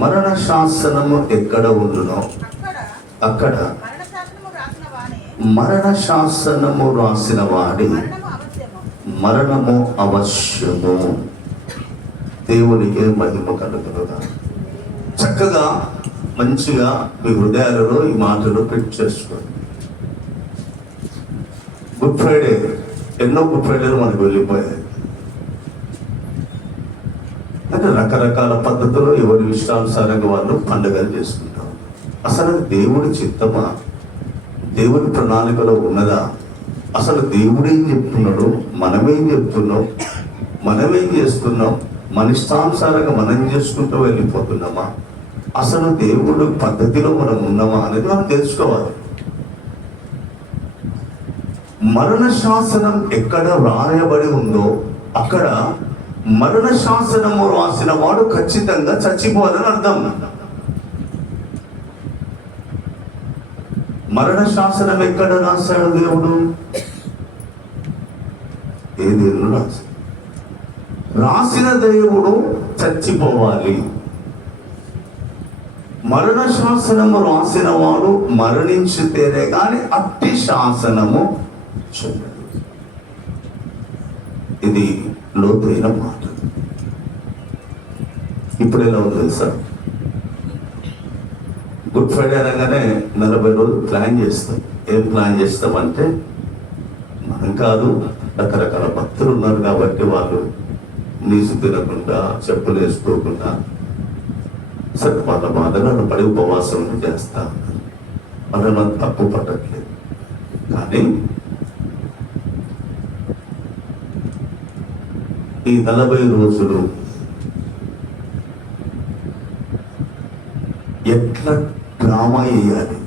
మరణ శాసనము ఎక్కడ ఉండునో అక్కడ మరణ శాసనము రాసిన వాడి మరణము అవశ్యము. దేవునికి మహిమ కలుగునుగా. చక్కగా మంచిగా మీ హృదయాలలో ఈ మాటలు పెట్టి చేసుకోండి. గుడ్ ఫ్రైడే, ఎన్నో గుడ్ ఫ్రైడేలు మనకు వెళ్ళిపోయాయి. అంటే రకరకాల పద్ధతుల్లో ఎవరి ఇష్టానుసారంగా వాళ్ళు పండుగలు చేసుకుంటాం. అసలు దేవుడి చిత్తమా? దేవుడి ప్రణాళికలో ఉన్నదా? అసలు దేవుడేం చెప్తున్నాడు, మనమేం చెప్తున్నాం, మనమేం చేస్తున్నాం, మన ఇష్టానుసారంగా మనం చేసుకుంటూ వెళ్ళిపోతున్నామా? అసలు దేవుడు పద్ధతిలో మనం ఉన్నామా అనేది మనం తెలుసుకోవాలి. మరణ శాసనం ఎక్కడ రాయబడి ఉందో అక్కడ మరణ శాసనము రాసిన వాడు ఖచ్చితంగా చచ్చిపోవాలని అర్థం. మరణ శాసనం ఎక్కడ రాశాడు దేవుడు? ఏ దేవుడు రాశాడు? రాసిన దేవుడు చచ్చిపోవాలి. మరణ శాసనము రాసిన వాడు మరణించితేనే కానీ అట్టి శాసనము చెల్లదు. ఇది లోతైన మాట. ఇప్పుడు ఎలా ఉంది తెలుసా? గుడ్ ఫ్రైడే అనగానే 40 రోజులు ప్లాన్ చేస్తాం. ఏం ప్లాన్ చేస్తామంటే, మనం కాదు, రకరకాల భక్తులు ఉన్నారు కాబట్టి వాళ్ళు నీసు తినకుండా చెప్పులు వేసుకోకుండా సరే వాళ్ళ బాధలను పడి ఉపవాసం చేస్తా ఉన్నారు. మనం తప్పు పట్టట్లేదు. కానీ ఈ 40 రోజులు ఎట్లా డ్రామా వేయాలి,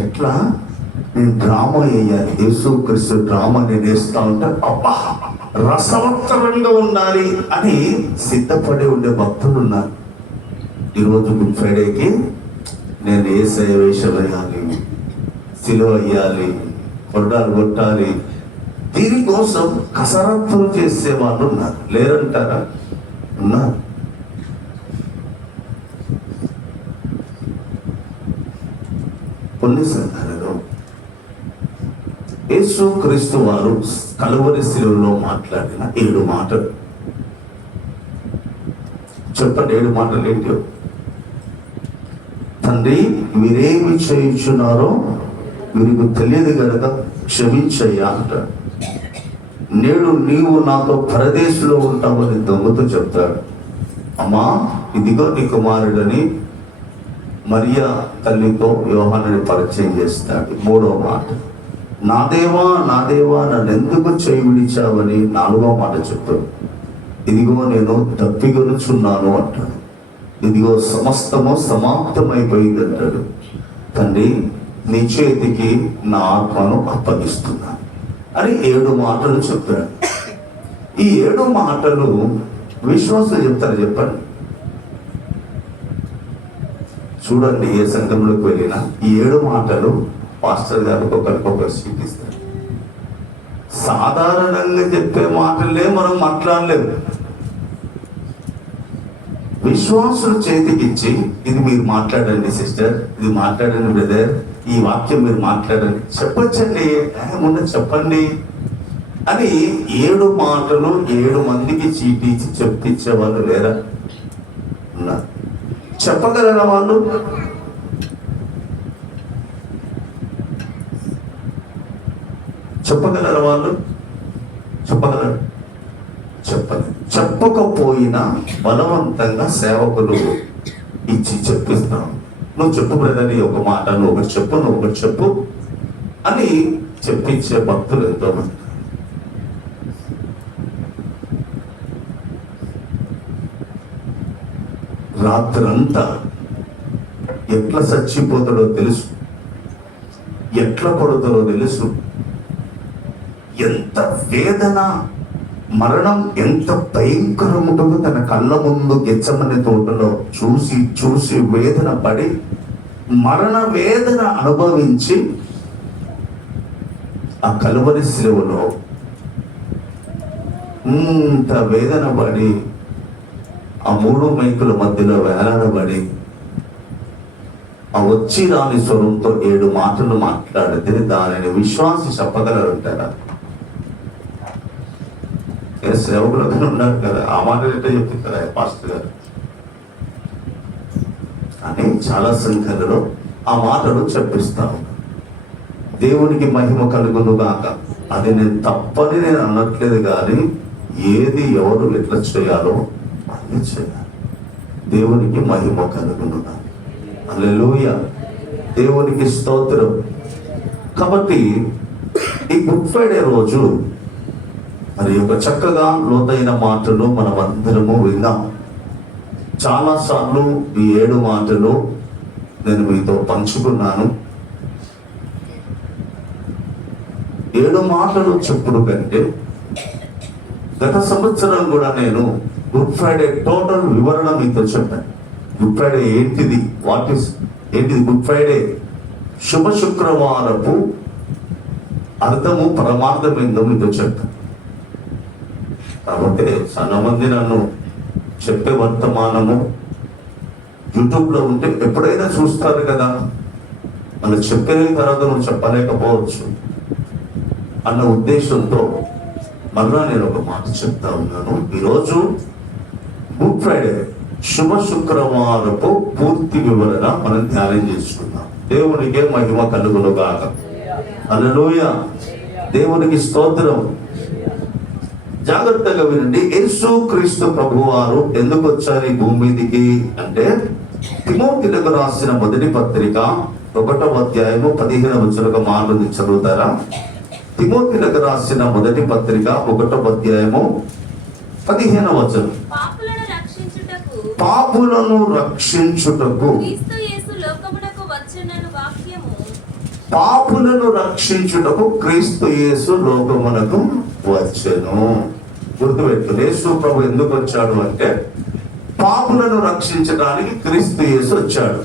ఎట్లా నేను డ్రామా వేయాలి, యేసుక్రీస్తు డ్రామా నేను వేస్తా ఉంటే అబ్బా రసవత్తరంగా ఉండాలి అని సిద్ధపడి ఉండే భక్తులు ఉన్నారు. ఈరోజు గుడ్ ఫ్రైడేకి నేను యేసయ్య వేషం వేయాలి, సిలువ వేయాలి, కొట్టాలు కొట్టాలి, దీనికోసం కసరత్తులు చేసే వాళ్ళు ఉన్నారు. లేరంటారా? ఉన్నారు. కొన్ని సంఘాలలో యేసుక్రీస్తు వారు కలువరి శిలువలో మాట్లాడిన 7 మాటలు చెప్పండి. 7 మాటలు ఏంటో? తండ్రి, మీరేమి చేయించున్నారో మీకు తెలియదు కనుక క్షమించయ్యా అంటాడు. నేడు నీవు నాతో పరదేశంలో ఉంటావని దొంగతో చెప్తాడు. అమ్మా, ఇదిగో నీ కుమారుడని మరియా తల్లితో యోహానుని పరిచయం చేస్తాడు. 3వ మాట, నా దేవా నా దేవా నన్ను ఎందుకు చేయి విడిచావని 4వ మాట చెప్తాడు. ఇదిగో నేను తప్పిగొనుచున్నాను అంటాడు. ఇదిగో సమస్తము సమాప్తమైపోయింది అంటాడు. తండ్రి, నీ చేతికి నా ఆత్మను అప్పగిస్తున్నా అని 7 మాటలు చెప్పాడు. ఈ 7 మాటలు విశ్వాసం చెప్తారు. చెప్పండి, చూడండి, ఏ సంఘంలోకి వెళ్ళినా ఈ 7 మాటలు పాస్టర్ గారికి ఒకరికొకరు సీటిస్తారు. సాధారణంగా చెప్పే మాటలే మనం మాట్లాడలేము. విశ్వాసులు చేతికిచ్చి ఇది మీరు మాట్లాడండి సిస్టర్, ఇది మాట్లాడండి బ్రదర్, ఈ వాక్యం మీరు మాట్లాడండి, చెప్పొచ్చండి, ముందు చెప్పండి అని 7 మాటలు 7 మందికి చీటీ ఇచ్చి చెప్పించే వాళ్ళు లేరా? ఉన్నారు. చెప్పగలరా వాళ్ళు? చెప్పగలరా వాళ్ళు? చెప్పగలరు? చెప్పలేదు. చెప్పకపోయినా బలవంతంగా సేవకులు ఇచ్చి చెప్పిస్తాం. నువ్వు చెప్పు బ్రదర్, ఒక మాట, నువ్వు ఒకటి చెప్పు, నువ్వు ఒకటి చెప్పు అని చెప్పించే భక్తులు ఎంతో మంది. రాత్రంతా ఎట్లా చచ్చిపోతాడో తెలుసు, ఎట్లా పడుతాడో తెలుసు. ఎంత వేదన, మరణం ఎంత భయంకరం ఉంటుందో తన కళ్ళ ముందు గెచ్చమనే తోటలో చూసి చూసి వేదన పడి మరణ వేదన అనుభవించి ఆ కలువరి శిలువలో ఇంత వేదన పడి ఆ 3 మైకుల మధ్యలో వేలాడబడి ఆ వచ్చి రాని స్వరంతో 7 మాటలు మాట్లాడితే దానిని విశ్వాసి చెప్పగలరంటారా? సేవకులు ఉన్నారు కదా, ఆ మాటలు ఎట్లా చెప్తారా పాస్టర్ గారు? అని చాలా సంఖ్యలో ఆ మాటలు చెప్పిస్తాను. దేవునికి మహిమ కలుగును గాక. అది నేను తప్పని నేను అనట్లేదు, కానీ ఏది ఎవరు ఎట్లా చేయాలో అన్ని చేయాలి. దేవునికి మహిమ కలుగును గాక. హల్లెలూయా, దేవునికి స్తోత్రం. కాబట్టి ఈ గుడ్ ఫ్రైడే రోజు మరి ఒక చక్కగా లోతైన మాటలు మనం అందరము విందాం. చాలాసార్లు ఈ 7 మాటలు నేను మీతో పంచుకున్నాను. 7 మాటలు చెప్పుడు కంటే గత సంవత్సరం కూడా నేను గుడ్ ఫ్రైడే టోటల్ వివరణ మీతో చెప్పాను. గుడ్ ఫ్రైడే ఏంటిది, ఏంటిది గుడ్ ఫ్రైడే, శుభ శుక్రవారపు అర్థము పరమార్థం ఏందో మీతో చెప్పాను. కాబట్టి చాలా మంది నన్ను చెప్పే వర్తమానము యూట్యూబ్లో ఉంటే ఎప్పుడైనా చూస్తారు కదా, మనం చెప్పిన తర్వాత నువ్వు చెప్పలేకపోవచ్చు అన్న ఉద్దేశంతో మళ్ళా నేను ఒక మాట చెప్తా ఉన్నాను. ఈరోజు గుడ్ ఫ్రైడే శుభ శుక్రవారపు పూర్తి వివరణ మనం ధ్యానం చేసుకుందాం. దేవునికే మహిమ కలుగును గాక. హల్లెలూయా, దేవునికి స్తోత్రం. జాగ్రత్తగా వినండి. యేసు క్రీస్తు ప్రభువారు ఎందుకు వచ్చారు ఈ భూమి మీదికి అంటే, తిమోతిలకు రాసిన మొదటి పత్రిక 1వ అధ్యాయము 15వ వచనం మాట చదువుతారా? తిమోతిలకు రాసిన మొదటి పత్రిక 1వ అధ్యాయము 15వ వచనం. పాపులను రక్షించుటకు పాపులను రక్షించుటకు క్రీస్తు యేసు లోకమునకు వచ్చెను. గుర్తుపెట్టు, యేసు ప్రభు ఎందుకు వచ్చాడు అంటే పాపులను రక్షించడానికి క్రీస్తు యేసు వచ్చాడు.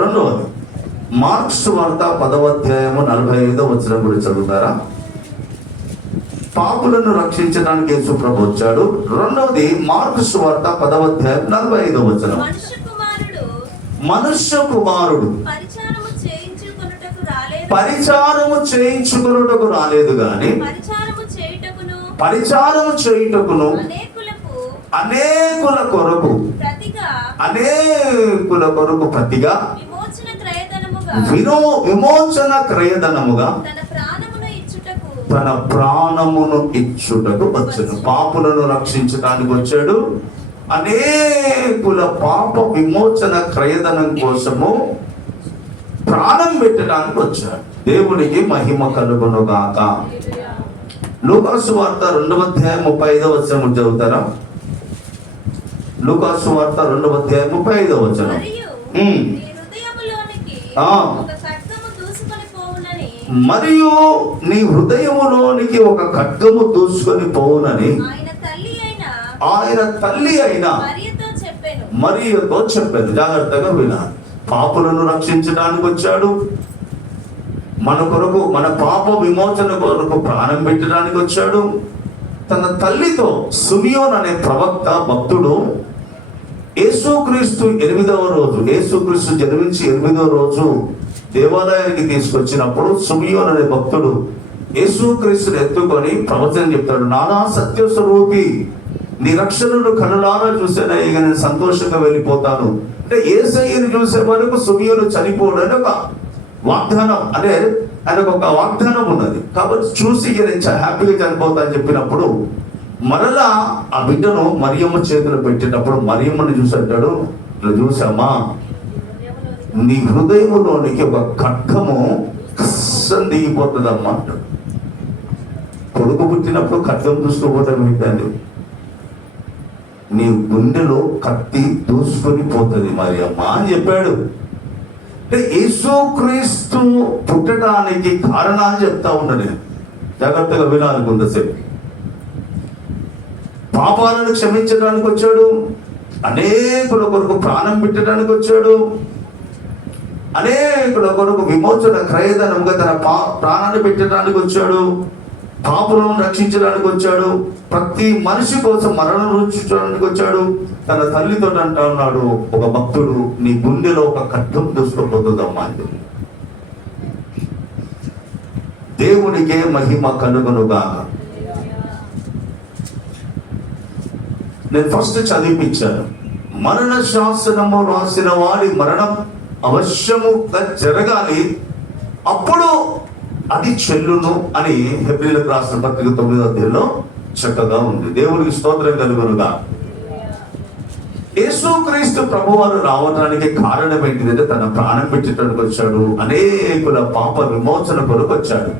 రెండవది మార్క్స్ వార్త 10వ అధ్యాయము 45వ వచనం గురించి చదువుతారా? పాపులను రక్షించడానికి యేసు ప్రభు వచ్చాడు. రెండవది మార్క్స్ వార్త 10వ అధ్యాయం 45వ వచనం. మనుష్య కుమారుడు పరిచారము చేయించుకొనుటకు రాలేదు గాని పరిచారము చేయుటకును అనేకుల కొరకు ప్రతిగా విమోచన క్రయధనముగా తన ప్రాణమును ఇచ్చుటకు వచ్చాడు. పాపులను రక్షించడానికి వచ్చాడు. అనేకుల పాప విమోచన క్రయధనం కోసము ప్రాణం పెట్టడానికి వచ్చాడు. దేవునికి మహిమ కలుగును గాక. లూకాసు వార్త 2వ అధ్యాయం 35వ వచనం చదువుతారా? లూకాసు వార్త 2వ అధ్యాయం 35వ వచనం. మరియు నీ హృదయములోనికి ఒక ఖడ్గము దూసుకొని పోవునని ఆయన తల్లి అయిన మరియతో చెప్పాను. జాగ్రత్తగా వినాలి. పాపులను రక్షించడానికి వచ్చాడు. మన కొరకు, మన పాప విమోచన కొరకు ప్రాణం పెట్టడానికి వచ్చాడు. తన తల్లితో సిమియోన్ అనే ప్రవక్త భక్తుడు యేసుక్రీస్తు 8వ రోజు, యేసుక్రీస్తు జన్మించి 8వ రోజు దేవాలయానికి తీసుకొచ్చినప్పుడు సిమియోన్ అనే భక్తుడు యేసుక్రీస్తుని ఎత్తుకొని ప్రవచనం చెప్తాడు. నానా సత్య స్వరూపి, నీ రక్షణను కనులారా చూసేనా, ఇక నేను సంతోషంగా వెళ్ళిపోతాను అంటే యేసయ్యని చూసే వరకు సిమియోను చనిపోడు అని ఒక వాగ్దానం, అంటే ఆయనకు ఒక వాగ్దానం ఉన్నది. కాబట్టి చూసి నేను హ్యాపీగా చనిపోతా అని చెప్పినప్పుడు మరలా ఆ బిడ్డను మరియమ్మ చేతులు పెట్టేటప్పుడు మరియమ్మని చూసి అంటాడు, ఇట్లా చూసామా, నీ హృదయంలోనికి ఒక ఖడ్గము కస్సం దిగిపోతుంది అమ్మా అంటాడు. కొడుకు పుట్టినప్పుడు ఖడ్గం చూసుకోపోతాం ఏంటండి, నీ గుండెలో కత్తి దూసుకొని పోతుంది మరియమ్మ అని చెప్పాడు. అంటే యేసుక్రీస్తు పుట్టడానికి కారణాలు చెప్తా ఉన్నా నేను. జాగ్రత్తగా వినాలి. కొంతసేపు పాపాలను క్షమించడానికి వచ్చాడు, అనేకుల కొరకు ప్రాణం పెట్టడానికి వచ్చాడు, అనేకుల కొరకు విమోచన క్రయధనంగా తన ప్రాణాన్ని పెట్టడానికి వచ్చాడు, పాపులను రక్షించడానికి వచ్చాడు. ప్రతి మనిషి కోసం మరణం రుచించడానికి వచ్చాడు. తన తల్లితో అంటా ఉన్నాడు, ఒక భక్తుడు, నీ గుండెలో ఒక కట్టం దూసుకోపోతుందమ్మా అని. దేవునికే మహిమ కలుగునుగాక. నేను ఫస్ట్ చదివిపించాను. మరణ శాసనము రాసిన వాడి మరణం అవశ్యముగా జరగాలి, అప్పుడు అది చెల్లును అని హెబ్రీయులకు రాసిన పత్రిక 9వ అధ్యాయంలో చక్కగా ఉంది. దేవునికి స్తోత్రం కలుగునుగా. యేసుక్రీస్తు ప్రభువారు రావడానికి కారణం ఏంటిదంటే తన ప్రాణం పెట్టడానికి వచ్చాడు. అనేకుల పాప విమోచన కొరకు వచ్చాడు.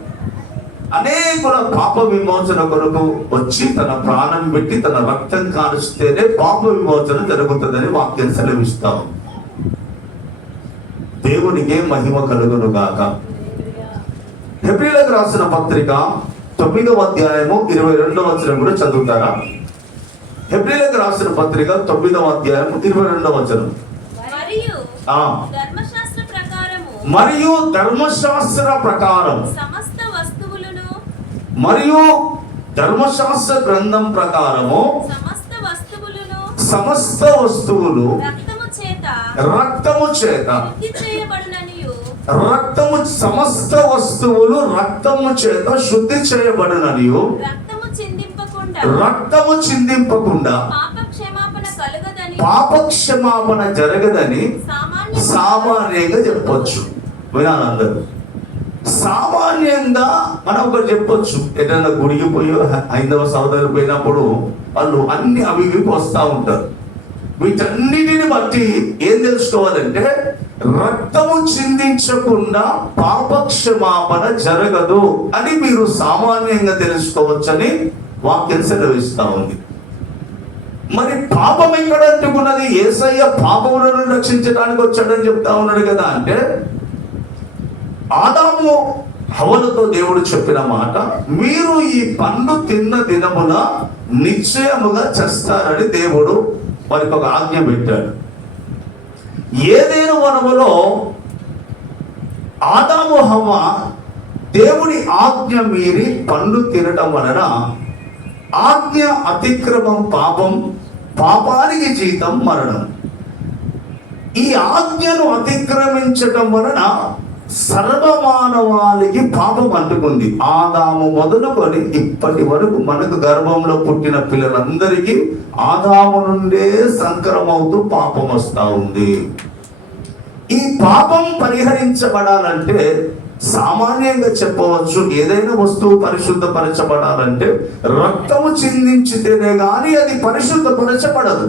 అనేకుల పాప విమోచన కొరకు వచ్చి తన ప్రాణం పెట్టి తన రక్తం కారుస్తేనే పాప విమోచన జరుగుతుందని వాక్యం సెలవిస్తాం. దేవునికే మహిమ కలుగును గాక. హెబ్రీయులకు రాసిన పత్రిక 9వ అధ్యాయము 22వ వచనం కూడా చదువుతారా? హెబ్రీయులకు రాసిన పత్రిక 9వ అధ్యాయం 22వ వచనం. మరియు ధర్మశాస్త్ర ప్రకారం మరియు ధర్మశాస్త్ర గ్రంథం ప్రకారము సమస్త వస్తువులు రక్తము చేత సమస్త వస్తువులు రక్తము చేత శుద్ధి చేయబడుననియు రక్తము చిందింపకుండా పాప క్షమాపణ జరగదని సామాన్యంగా చెప్పొచ్చు. వినాలందరూ సామాన్యంగా మనం ఒకటి చెప్పొచ్చు. ఏదైనా గుడికి పోయి హైందవ సోదరులు పోయినప్పుడు వాళ్ళు అన్ని అవి వస్తూ ఉంటారు. వీటన్నిటిని బట్టి ఏం తెలుసుకోవాలంటే రక్తము చిందించకుండా పాప క్షమాపణ జరగదు అని మీరు సామాన్యంగా తెలుసుకోవచ్చని వాక్యం సెలవిస్తా ఉంది. మరి పాపం ఎక్కడ అంటుకున్నది? యేసయ్య పాపములను రక్షించడానికి వచ్చాడని చెప్తా ఉన్నాడు కదా. అంటే ఆదాము హవ్వలతో దేవుడు చెప్పిన మాట, మీరు ఈ పండు తిన్న దినమున నిశ్చయముగా చస్తారని దేవుడు వారికి ఒక ఆజ్ఞ పెట్టాడు. ఏదైనా వనములో ఆదాము హవ్వ దేవుని ఆజ్ఞ మీరి పండు తినటం వలన ఆజ్ఞ అతిక్రమం పాపం, పాపానికి జీతం మరణం. ఈ ఆజ్ఞను అతిక్రమించటం వలన సర్వమానవాళికి పాపం అంటుకుంది. ఆదాము మొదలుకొని ఇప్పటి వరకు మనకు గర్భంలో పుట్టిన పిల్లలందరికీ ఆదాము నుండే సంకరమవుతూ పాపం వస్తూ ఉంది. ఈ పాపం పరిహరించబడాలంటే సామాన్యంగా చెప్పవచ్చు, ఏదైనా వస్తువు పరిశుద్ధపరచబడాలంటే రక్తము చిందించితేనే కానీ అది పరిశుద్ధపరచబడదు.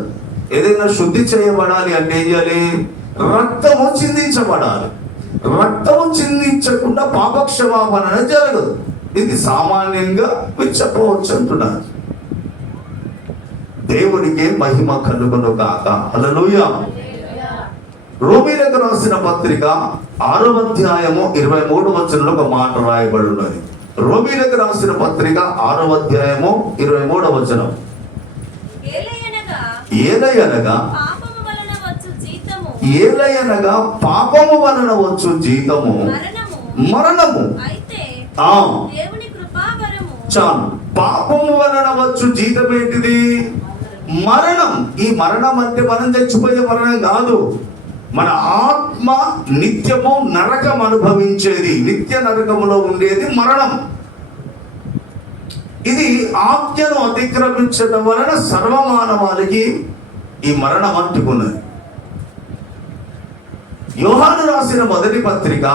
ఏదైనా శుద్ధి చేయబడాలి అంటే ఏం చేయాలి? రక్తము చిందించబడాలి. రక్తము చిందించకుండా పాప క్షమాపణ జరగదు. ఇది సామాన్యంగా మీరు చెప్పవచ్చు అంటున్నారు. దేవునికి మహిమ కలుగును గాక. హల్లెలూయా. రోమీయులకు రాసిన పత్రిక 6వ అధ్యాయము 23వ వచనంలో ఒక మాట రాయబడి ఉన్నది. రోమీయులకు రాసిన పత్రిక 6వ అధ్యాయము 23వ వచనం. ఏలయనగా పాపము వలన వచ్చు జీతము మరణము. చాలు. పాపము వలన వచ్చు జీతం ఏంటిది? మరణం. ఈ మరణం అంటే మనం చచ్చిపోయే మరణం కాదు. మన ఆత్మ నిత్యము నరకం అనుభవించేది, నిత్య నరకములో ఉండేది మరణం. ఇది ఆజ్ఞను అతిక్రమించడం వలన సర్వమానవాళికి ఈ మరణం అంటుకున్నది. యోహాను రాసిన మొదటి పత్రిక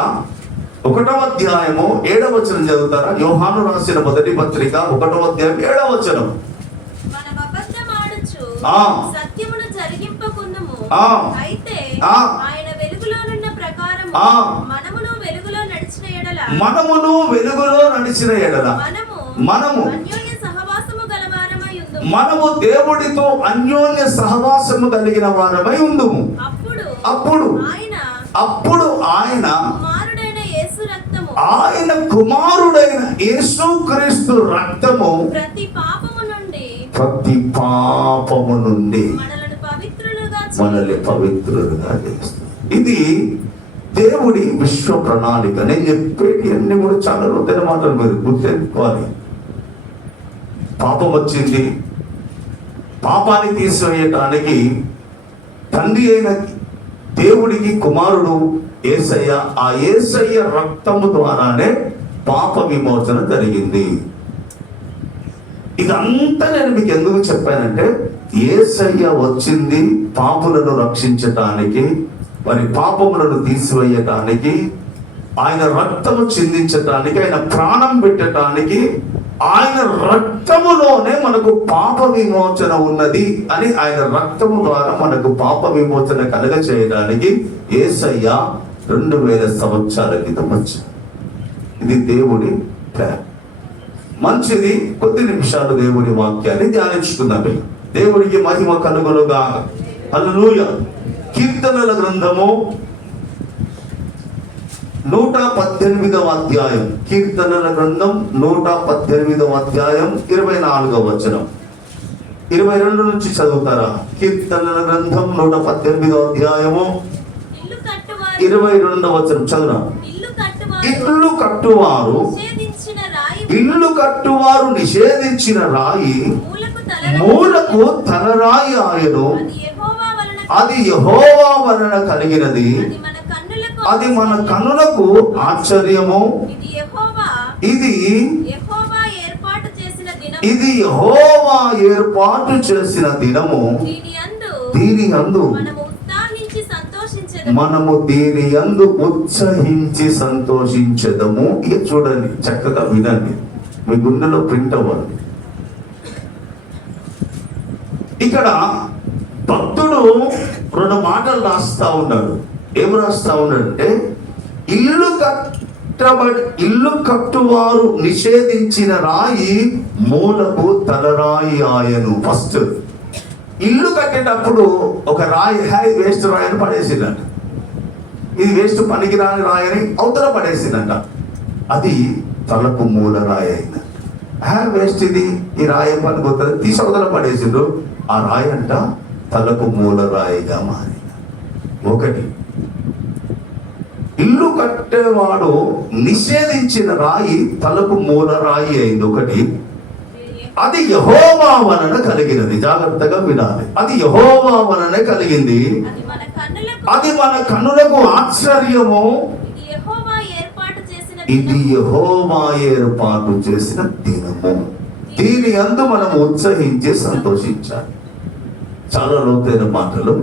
1వ అధ్యాయము 7వ వచనం చదువుతారా? యోహాను రాసిన మొదటి పత్రిక 1వ అధ్యాయం 7వ వచనం. మనమును వెలుగులో నడిచిన ఎడల మనము దేవుడితో అన్యోన్య సహవాసము కలిగిన వారమై ఉందుము. అప్పుడు ఆయన కుమారుడైన యేసుక్రీస్తు రక్తము ప్రతి పాపము నుండి మనల్ని పవిత్రులుగా చేస్తుంది. ఇది దేవుడి విశ్వ ప్రణాళిక. నేను చెప్పేటి అన్ని కూడా చాలా హృదయ మాటలు మీరు గుర్తెట్టుకోవాలి. పాపం వచ్చింది. పాపాన్ని తీసివేయటానికి తండ్రి అయిన దేవుడికి కుమారుడు యేసయ్య, ఆ యేసయ్య రక్తము ద్వారానే పాప విమోచన జరిగింది. ఇదంతా నేను మీకు ఎందుకు చెప్పానంటే, యేసయ్య వచ్చింది పాపులను రక్షించటానికి, వారి పాపములను తీసివేయటానికి, ఆయన రక్తము చిందించటానికి, ఆయన ప్రాణం పెట్టడానికి, ఆయన రక్తములోనే మనకు పాప విమోచన ఉన్నది అని, ఆయన రక్తము ద్వారా మనకు పాప విమోచన కలుగ చేయడానికి యేసయ్య 2000 సంవత్సరాల క్రితం వచ్చాడు. ఇది దేవుడి ప్లాన్. మంచిది, కొద్ది నిమిషాలు దేవుడి వాక్యాన్ని ధ్యానించుకుందాం. దేవుడికి మహిమ కలుగునుగా. హల్లెలూయా. కీర్తనల గ్రంథము 118వ అధ్యాయం. కీర్తనల గ్రంథం 118వ అధ్యాయం 24వ వచనం. 22 నుంచి చదువుతారా? కీర్తనల గ్రంథం 118వ అధ్యాయము 22వ వచనం చదువురా. ఇల్లు కట్టువారు నిషేధించిన రాయి మూలకు తలరాయి ఆయను. అది యెహోవా వలన కలిగినది. అది మన కన్నులకు ఆశ్చర్యము. ఇది యెహోవా ఏర్పాటు చేసిన దినము. దీని యందు మనము దీని యందు ఉత్సహించి సంతోషించదము. ఇక చూడండి, చక్కగా వినండి, మీ గుండెలో ప్రింట్ అవ్వండి. ఇక్కడ భక్తుడు 2 మాటలు రాస్తా ఉన్నాడు. ఏం రాస్తా ఉన్నాడంటే, ఇల్లు కట్టువారు నిషేధించిన రాయి మూలకు తలరాయి ఆయను. ఫస్ట్ ఇల్లు కట్టేటప్పుడు ఒక రాయి, వేస్ట్ రాయని పడేసిందంట. ఇది వేస్ట్, పనికి రాని రాయని అవతల పడేసిందంట. అది తలకు మూల రాయి అయిందంట. వేస్ట్, ఇది ఈ రాయి పనిపోతుంది, తీసి అవతల పడేసిండ్రు. ఆ రాయి అంట తలకు మూల రాయిగా మారింది. ఒకటి, ఇల్లు కట్టేవాడు నిషేధించిన రాయి తలకు మూల రాయి అయింది. ఒకటి, అది యెహోవా వలన కలిగినది. జాగ్రత్తగా వినాలి. అది యెహోవా వలన కలిగింది. అది మన కన్నులకు ఆశ్చర్యము. ఇది యెహోవా ఏర్పాటు చేసిన దినము. దీని యందు మనం ఉత్సహించి సంతోషించాలి. చాలా లోతైన మాటలు,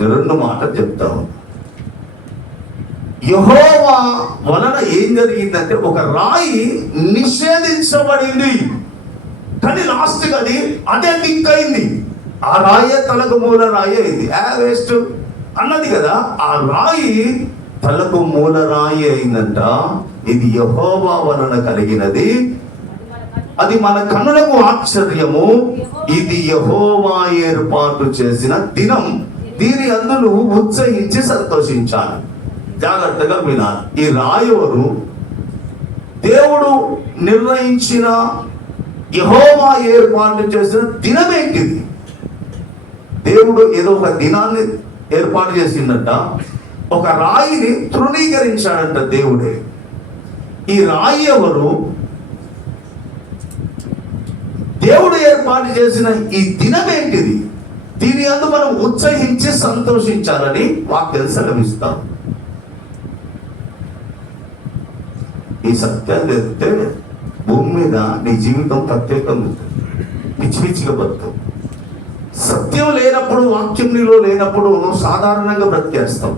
2 మాటలు చెప్తాము. యెహోవా వలన ఏం జరిగిందంటే, ఒక రాయి నిషేధించబడింది, కానీ లాస్ట్ అదే థింక్ అయింది. ఆ రాయే తలకు మూల రాయి అయింది. వేస్ట్ అన్నది కదా, ఆ రాయి తలకు మూల రాయి అయిందంట. ఇది యెహోవా వలన కలిగినది. అది మన కన్నులకు ఆశ్చర్యము. ఇది యెహోవా ఏర్పాటు చేసిన దినం. దీని అందులో ఉత్సహించి సంతోషించాలి. జాగ్రత్తగా వినాలి. ఈ రాయి ఎవరు? దేవుడు నిర్ణయించిన, యెహోవా ఏర్పాటు చేసిన దినం ఏంటిది? దేవుడు ఏదో ఒక దినాన్ని ఏర్పాటు చేసిందంట. ఒక రాయిని తృణీకరించాడంట దేవుడే. ఈ రాయి ఎవరు? దేవుడు ఏర్పాటు చేసిన ఈ దినం ఏంటిది? దీని యందు మనం ఉత్సహించి సంతోషించాలని వాక్యం సెలవిస్తాం. ఈ సత్యాలు తెలిస్తే భూమి మీద నీ జీవితం ప్రత్యేకంగా ఉంటుంది. పిచ్చి పిచ్చిగా బతుకు. సత్యం లేనప్పుడు, వాక్యం నీలో లేనప్పుడు నువ్వు సాధారణంగా బ్రతికేస్తావు.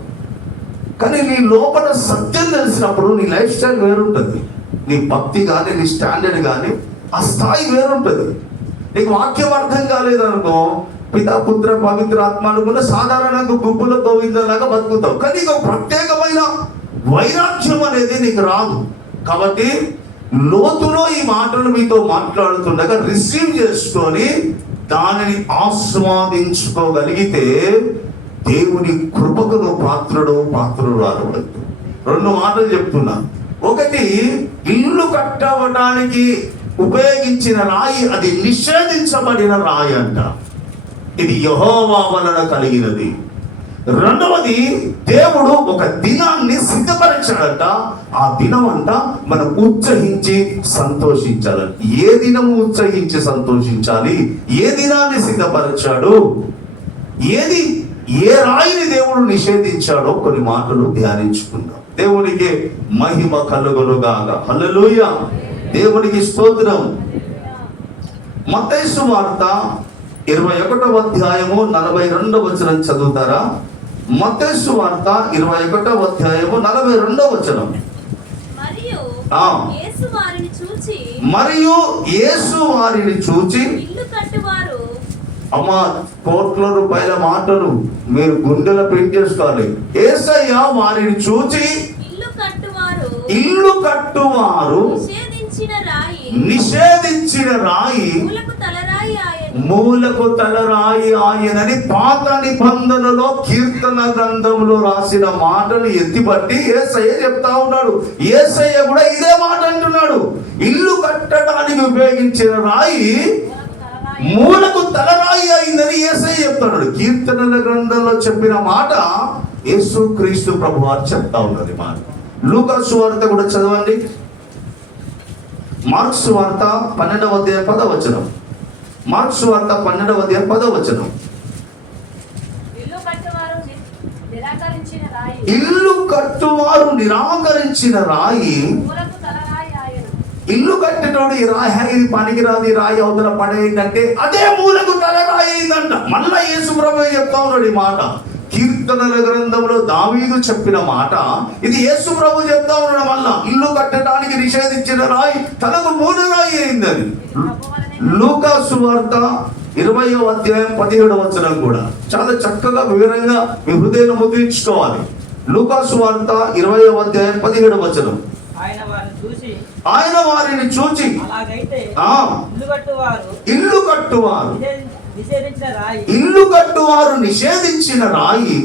కానీ నీ లోపల సత్యం తెలిసినప్పుడు నీ లైఫ్ స్టైల్ వేరుంటుంది. నీ భక్తి కానీ, నీ స్టాండర్డ్ కానీ, ఆ స్థాయి వేరుంటుంది. నీకు వాక్యం అర్థం కాలేదనుకో, పితా పుత్ర పవిత్ర ఆత్మ అనుకున్న సాధారణంగా గుంపులో గోవిందలాగా బతుకుతావు. కానీ నీకు ప్రత్యేకమైన వైరాగ్యం అనేది నీకు రాదు. కాబట్టి లోతులో ఈ మాటలు మీతో మాట్లాడుతుండగా రిసీవ్ చేసుకొని దానిని ఆస్వాదించుకోగలిగితే దేవుని కృపకు పాత్రుడు రాదు. 2 మాటలు చెప్తున్నా. ఒకటి, ఇల్లు కట్టవడానికి ఉపయోగించిన రాయి అది నిషేధించబడిన రాయి అంట. ఇది యెహోవా వలన కలిగినది. రెండవది, దేవుడు ఒక దినాన్ని సిద్ధపరిచాడట. ఆ దినం అంట మనం ఉత్సహించి సంతోషించాలని. ఏ దినము ఉత్సహించి సంతోషించాలి? ఏ దినాన్ని సిద్ధపరిచాడు? ఏది, ఏ రాయిని దేవుడు నిషేధించాడో కొన్ని మాటలు ధ్యానించుకుందాం. దేవునికి మహిమ కలుగునుగాక. హల్లెలూయా. దేవునికి స్తోత్రం. మత్తయి సువార్త 21వ అధ్యాయము 42వ వచనం చదువుతారా? మత్తయి సువార్త 21వ అధ్యాయము 42వ వచనం. మరియు యేసు వారిని చూచి అమ్మా, కోట్ల రూపాయల మాటలు మీరు గుండెలో ప్రింట్ చేసుకోవాలి. యేసయ్య వారిని చూచి ఇల్లు కట్టువారు నిషేధించిన రాయి మూలకు తలరాయి ఆయనని పాత నిబంధనలో కీర్తన గ్రంథంలో రాసిన మాటను ఎత్తిపట్టి యేసయ్య చెప్తా ఉన్నాడు. యేసయ్య కూడా ఇదే మాట అంటున్నాడు. ఇల్లు కట్టడానికి ఉపయోగించిన రాయి మూలకు తలరాయి అయిందని యేసయ్య చెప్తున్నాడు. కీర్తనల గ్రంథంలో చెప్పిన మాట యేసుక్రీస్తు ప్రభువారు చెప్తా ఉన్నది మాట. లూకా సువార్త కూడా చదవండి. మార్క్స్ సువార్త 12వ అధ్యాయం 10వ వచనం. మార్క్స్ సువార్త 12వ అధ్యాయం 10వ వచనం. ఇల్లు కట్టువారు నిరాకరించిన రాయి. ఇల్లు కట్టేటోడు ఈ రాయి ఇది పనికిరాదు, ఈ రాయి అవతల పడేయంటే అదే మూలకు తలరాయి అయిందంట. మళ్ళా యేసు ప్రభువే చెప్తా ఉన్నాడు ఈ మాట. కీర్తనల గ్రంథంలో దావీదు చెప్పిన మాట ఇది యేసు ప్రభు చెప్తా ఉన్నాడు. మళ్ళా ఇల్లు కట్టడానికి నిషేధించిన రాయి తనకు మూల రాయి అయిందని. లూకా సువార్త 20వ అధ్యాయం 17వ వచనం కూడా చాలా చక్కగా వివరంగా మీ హృదయాన్ని ముద్రించుకోవాలి. లూకా సువార్త 20వ అధ్యాయం 17వ వచనం. ఆయన వారిని చూచి ఇల్లు కట్టువారు నిషేధించిన రాయి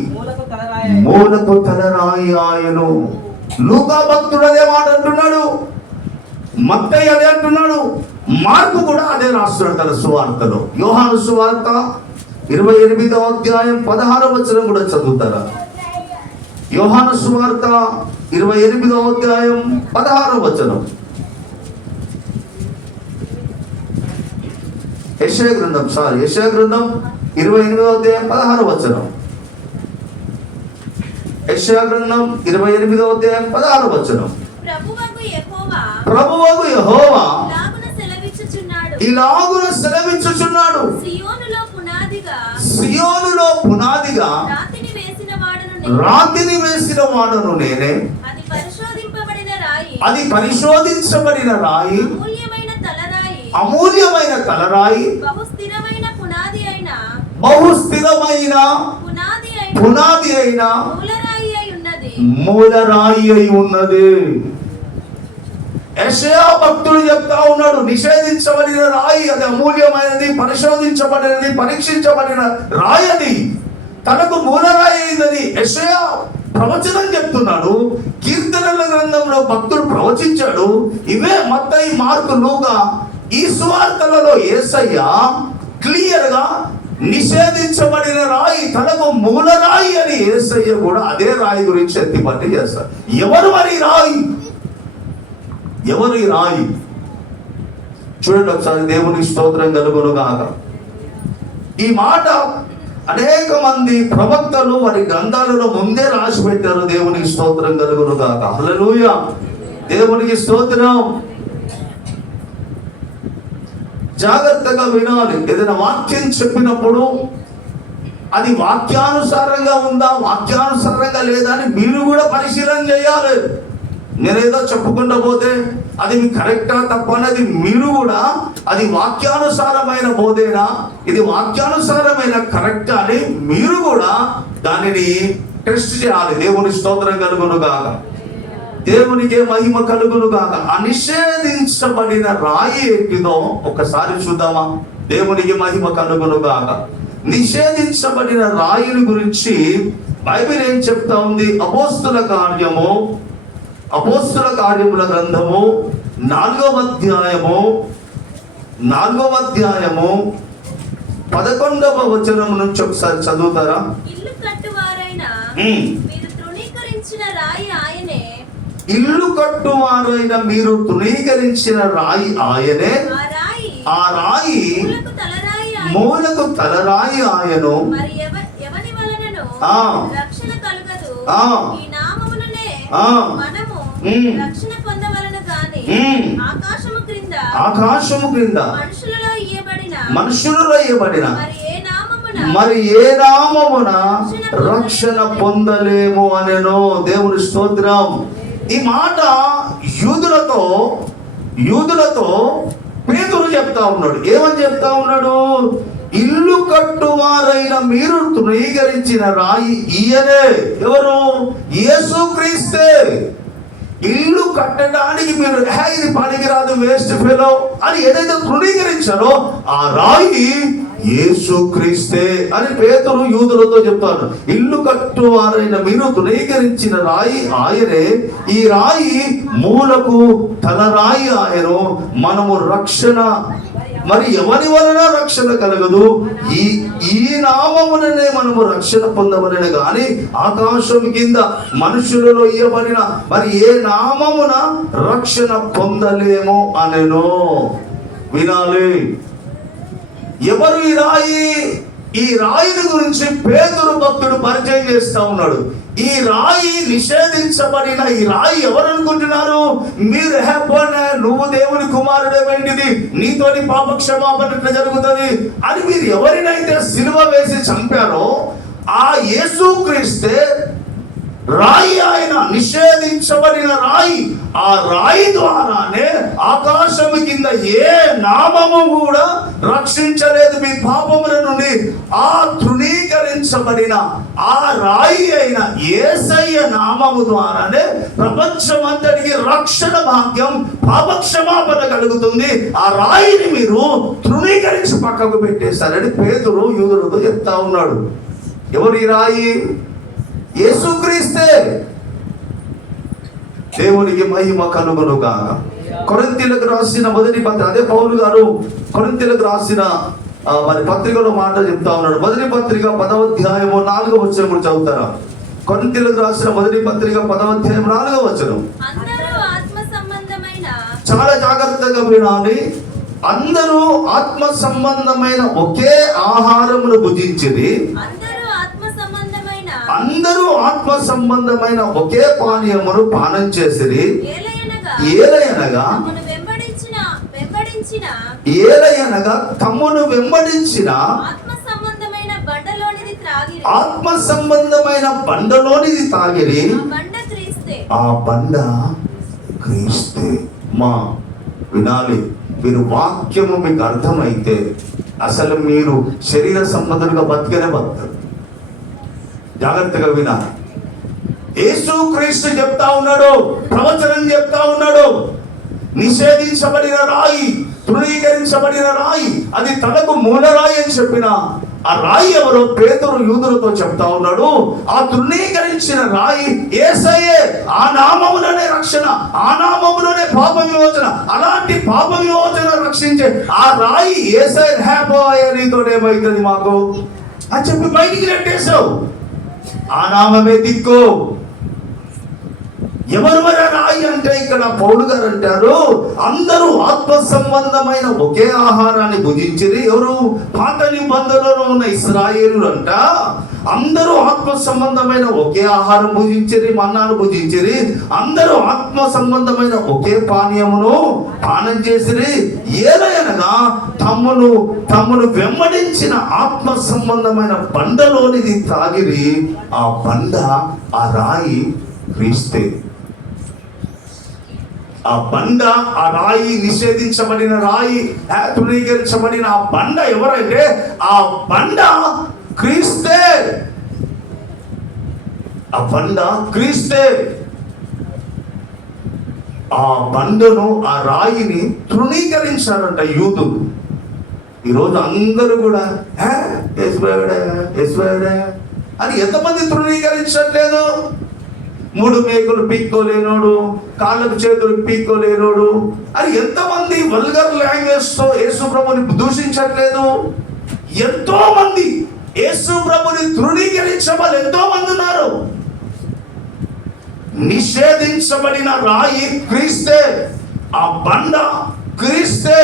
మూలకు తలరాయి ఆయను. లూకా భక్తుడు అదే మాట అంటున్నాడు, మత్తయి అదే అంటున్నాడు, మార్కు కూడా అదే రాస్తున్నాడు తన సువార్తలో. యోహాను సువార్త 28వ అధ్యాయం 16వ వచనం కూడా చదువుతారా? యోహాను సువార్త 28వ అధ్యాయం 16వ వచనం. యెషయా గ్రంథం 28వ అధ్యాయం 16వ వచనం. యెషయా గ్రంథం 28వ అధ్యాయం 16వ వచనం. ప్రభువగు యెహోవా ఇలాగున సెలవిచ్చుచున్నాడు, సియోనులో పునాదిగా రాతిని వేసిన వాడను నేనే, అది పరిశోధించబడిన రాయి, అమూల్యమైన తలరాయి, బహుస్థిరమైన పునాది అయిన మూలరాయి అయి ఉన్నది. యెషయా భక్తుడు చెప్తా ఉన్నాడు, నిషేధించబడిన రాయి అది అమూల్యమైనది, పరిశోధించబడినది, పరీక్షించబడిన రాయి అది తనకు మూలరాయి అయిందని యెషయా ప్రవచనం చెప్తున్నాడు. కీర్తనల గ్రంథంలో భక్తుడు ప్రవచించాడు. ఇవే మత్తయి, మార్కు, లూకా ఈ సువార్తలలో యేసయ్య క్లియర్ గా నిషేధించబడిన రాయి తనకు మూలరాయి అని యేసయ్య కూడా అదే రాయి గురించి ఎత్తిపట్టి చేస్తారు. ఎవరు మరి రాయి? ఎవరు ఈ రాయి? చూడండి ఒకసారి. దేవుని స్తోత్రం కలుగునుగాక. ఈ మాట అనేక మంది ప్రవక్తలు వారి గ్రంథాలలో ముందే రాసి పెట్టారు. దేవునికి స్తోత్రం కలుగునుగాక. హల్లెలూయా. దేవునికి స్తోత్రం. జాగ్రత్తగా వినాలి. ఏదైనా వాక్యం చెప్పినప్పుడు అది వాక్యానుసారంగా ఉందా, వాక్యానుసారంగా లేదా అని మీరు కూడా పరిశీలన చేయాలి. నేనేదో చెప్పుకుంటూ పోతే అది మీ కరెక్టా తప్ప అనేది మీరు కూడా, అది వాక్యానుసారమైన బోధేనా, ఇది వాక్యానుసారమైన కరెక్టా అని మీరు కూడా దానిని టెస్ట్ చేయాలి. దేవుని స్తోత్రం కలుగునుగాక. దేవునికే మహిమ కలుగునుగాక. అనిషేధించబడిన రాయి ఏంటిదో ఒకసారి చూద్దామా? దేవునికి మహిమ కలుగునుగాక. నిషేధించబడిన రాయిని గురించి బైబిల్ ఏం చెప్తా ఉంది? అపోస్తుల కార్యముల గ్రంథము 4వ అధ్యాయము 11వ వచనం నుంచి ఒకసారి చదువుతారా? మీరు తృణీకరించిన రాయి ఆయనే. ఇల్లు కట్టువారైన మీరు తృణీకరించిన రాయి ఆయనే. ఆ రాయి మూలకు తలరాయి ఆయను. మరి ఎవని వలనను రక్షణ కలుగదు. ఈ నామముననే మనము రక్షణ పొందవలెను గాని ఆకాశము క్రింద మనుషులలో ఇయ్యబడిన మరి ఏ నామమున రక్షణ పొందలేము అనెను. దేవుని స్తోత్రం. ఈ మాట యూదులతో పేతురు చెప్తా ఉన్నాడు. ఏమని చెప్తా ఉన్నాడు? ఇల్లు కట్టువారైన మీరు తృణీకరించిన రాయి ఈయనే. ఎవరు? యేసుక్రీస్తే. ఇల్లు కట్టడానికి మీరు ఇది పనికిరాదు, వేస్ట్ ఫెలో అని ఏదైతే తృణీకరించారో ఆ రాయి యేసుక్రీస్తే అని పేతురు యూదులతో చెప్తాడు. ఇల్లు కట్టువారైన మీరు తృణీకరించిన రాయి ఆయనే. ఈ రాయి మూలకు తలరాయి ఆయను. మనము రక్షణ మరి ఎవరి వలన రక్షణ కలగదు. ఈ నామముననే మనము రక్షణ పొందవలెను గాని ఆకాశం కింద మనుషులలో ఇయ్యబడిన మరి ఏ నామమున రక్షణ పొందలేము అనెను. వినాలి. ఎవరు ఈ రాయి? ఈ రాయిని గురించి పేతురు భక్తుడు పరిచయం చేస్తా ఉన్నాడు. ఈ రాయి నిషేధించబడిన ఈ రాయి ఎవరు అనుకుంటున్నారు? మీరు నువ్వు దేవుని కుమారుడేమైంది, నీతోని పాప క్షమాపణ జరుగుతుంది అని మీరు ఎవరినైతే సిలువ వేసి చంపారో ఆ యేసుక్రీస్తే రాయి. ఆయన నిషేధించబడిన రాయి. ఆ రాయి ద్వారానే ఆకాశము కింద ఏ నామము కూడా రక్షించలేదు మీ పాపముల నుండి. ఆ తృణీకరించబడిన ఆ రాయి అయిన యేసయ్య నామము ద్వారానే ప్రపంచమంతటికి రక్షణ భాగ్యం, పాపక్షమాపణ కలుగుతుంది. ఆ రాయిని మీరు తృణీకరించి పక్కకు పెట్టేశారని పేతురు యూదులతో చెప్తా ఉన్నాడు. ఎవరు ఈ రాయి? యేసుక్రీస్తే. దేవునికి మహిమ కలుగునుగా. కొరింథీయులకు రాసిన మొదటి పత్రిక, అదే పౌలు గారు కొరింథీయులకు రాసిన మరి పత్రికలో మాట చెప్తా ఉన్నాడు. మొదటి పత్రిక 10వ అధ్యాయము 4వ వచనం కూడా చదువుతారా? కొరింథీయులకు రాసిన మొదటి పత్రిక 10వ అధ్యాయం 4వ వచనం. చాలా జాగ్రత్తగా వినాలి. అందరూ ఆత్మ సంబంధమైన ఒకే ఆహారమును భుజించిరి. అందరూ ఆత్మ సంబంధమైన ఒకే పానీయమును పానం చేసిరి. ఏలయనగా తమ్మును వెంబడించిన ఆత్మ సంబంధమైన బండలోనిది తాగిరి. ఆ బండ క్రీస్తే. మా వినాలి. మీరు వాక్యము మీకు అర్థమైతే అసలు మీరు శరీర సంబంధులుగా బతికనే బతుకుతారు. జాగ్రత్తగా వినాలి. యేసుక్రీస్తు చెప్తా ఉన్నాడు, ప్రవచనం చెప్తా ఉన్నాడు. నిషేధించబడిన రాయి, తృణీకరించబడిన రాయి, అది తనకు మూలరాయి అని చెప్పిన ఆ రాయి ఎవరో పేతురు యూదులతో చెప్తా ఉన్నాడు. ఆ తృణీకరించిన రాయి యేసయ్యే. ఆ నామములోనే రక్షణ, ఆ నామములోనే పాప విమోచన. అలాంటి పాప విమోచన రక్షించే ఆ రాయి యేసయ్య. హ్యాపోయే నీతో ఏమైతుంది మాకు అని చెప్పి బయటికి నెట్టేశావు. ఆ నామమే దిక్కు. ఎవరు రాయి అంటే ఇక్కడ పౌలు గారు అంటారు, అందరూ ఆత్మ సంబంధమైన ఒకే ఆహారాన్ని భుజించిరి. ఎవరు? పాత నిబంధనలో ఉన్న ఇశ్రాయేలులు అంట. అందరూ ఆత్మ సంబంధమైన ఒకే ఆహారం భుజించిరి, మన్నాను భుజించిరి. అందరూ ఆత్మ సంబంధమైన ఒకే పానీయమును పానం చేసిరి. ఏలయనగా తమ్మును వెంబడించిన ఆత్మ సంబంధమైన బండలోనిది తాగిరి. ఆ బండ, ఆ రాయి క్రీస్తే. ఆ బండ, ఆ రాయి, నిషేధించబడిన రాయి, తృణీకరించబడిన ఆ బండ ఎవరంటే ఆ బండ క్రీస్తే. ఆ బండ క్రీస్తే. ఆ బండను, ఆ రాయిని తృణీకరించారంట యూదులు. ఈరోజు అందరూ కూడా అని ఎంతమంది తృణీకరించట్లేదు? 3 మేకులు పీక్కోలేనోడు, కాళ్ళకు చేతులు పీక్కోలేనోడు అని ఎంతమంది వల్గర్ లాంగ్వేజ్ తో యేసు ప్రభుని దూషించట్లేదు? ఎంతో మంది యేసు ప్రభుని తృణీకరించబడి ఎంతో మంది ఉన్నారు. నిషేధించబడిన రాయి క్రీస్తే, ఆ బండ క్రీస్తే.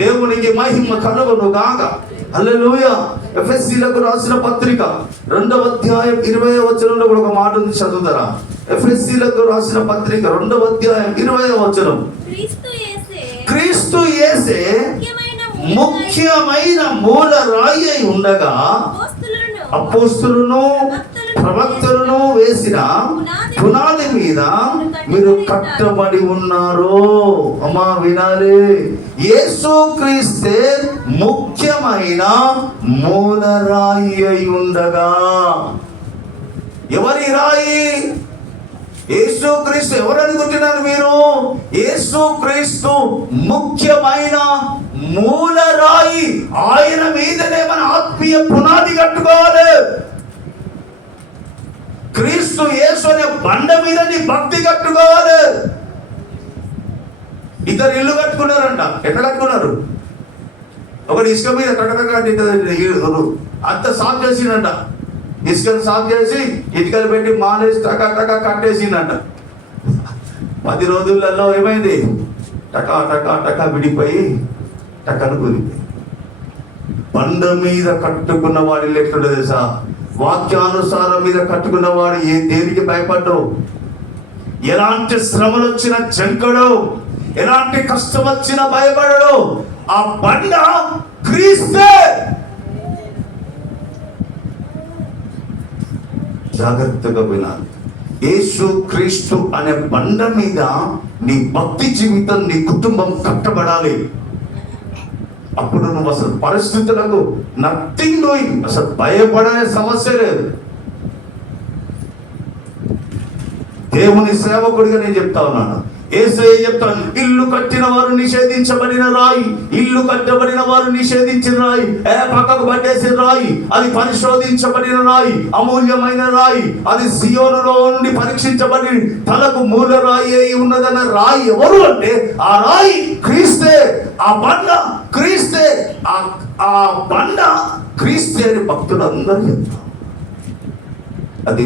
దేవునికి మహిమ కలుగును గాక. హల్లెలూయా. ఎఫెసీలకు రాసిన పత్రిక 2వ అధ్యాయం 20వ వచనంలో కూడా ఒక మాట ఉంది, చదువుతారా? ఎఫెసీలకు రాసిన పత్రిక 2వ అధ్యాయం 20వ వచనం. క్రీస్తు యేసే ముఖ్యమైన మూల రాయి అయి ఉండగా అపోస్తులను ప్రవక్తలను వేసిన పునాది మీద మీరు కట్టబడి ఉన్నారు. అమ్మా వినాలి, యేసు క్రీస్తే ముఖ్యమైన మూల రాయి అయి ఉండగా. ఎవరి రాయి? యేసు క్రీస్తు. ఎవరు అనుకుంటున్నారు మీరు? యేసు క్రీస్తు ముఖ్యమైన మూల రాయి. ఆయన మీదనే మన ఆత్మీయ పునాది కట్టుకోవాలి. క్రీస్తు యేసు అనే బండ మీద నీ భక్తి కట్టుకోవాలి. ఇద్దరు ఇల్లు కట్టుకున్నారంట. ఎట్లా కట్టుకున్నారు? ఒకటి ఇసుక మీద అంత సాఫ్ చేసిందంట. ఇసుకను సాఫ్ చేసి ఇటుకలు పెట్టి మానేసి టకా టకా కట్టేసిందంట. 10 రోజులలో ఏమైంది? టకా టకా టకా విడిపోయి టక్కను కూలిపోయి. బండ మీద కట్టుకున్న వాడి లెక్కడు తెలుసా? వాక్యానుసారం మీద కట్టుకున్న వాడు దేనికి భయపడ్డు? ఎలాంటి శ్రమలు వచ్చినా జంకడు, ఎలాంటి కష్టం వచ్చినా భయపడడు. ఆ బండ క్రీస్తే. జాగ్రత్తగా వినాలి. యేసు క్రీస్తు అనే బండ మీద నీ భక్తి జీవితం, నీ కుటుంబం కట్టబడాలి. అప్పుడు నువ్వు అసలు పరిస్థితులకు నథింగ్ డూయింగ్, అసలు భయపడే సమస్య లేదు. దేవుని సేవకుడిగా నేను చెప్తా ఉన్నాను. యేసయ్య చెప్తాను, ఇల్లు కట్టిన వారు నిషేధించబడిన రాయి, ఇల్లు కట్టబడిన వారు నిషేధించిన రాయి, పక్కకు పట్టేసిన రాయి, అది పరిశోధించబడిన రాయి, అమూల్యమైన రాయి, అది సియోనులో నుండి పరీక్షించబడి తలకు మూల రాయి అయి ఉన్నదన్న రాయి ఎవరు అంటే ఆ రాయి క్రీస్తే. ఆ బండ క్రీస్తే. ఆ బండ క్రీస్తే అని భక్తులందరూ చెప్తారు. అది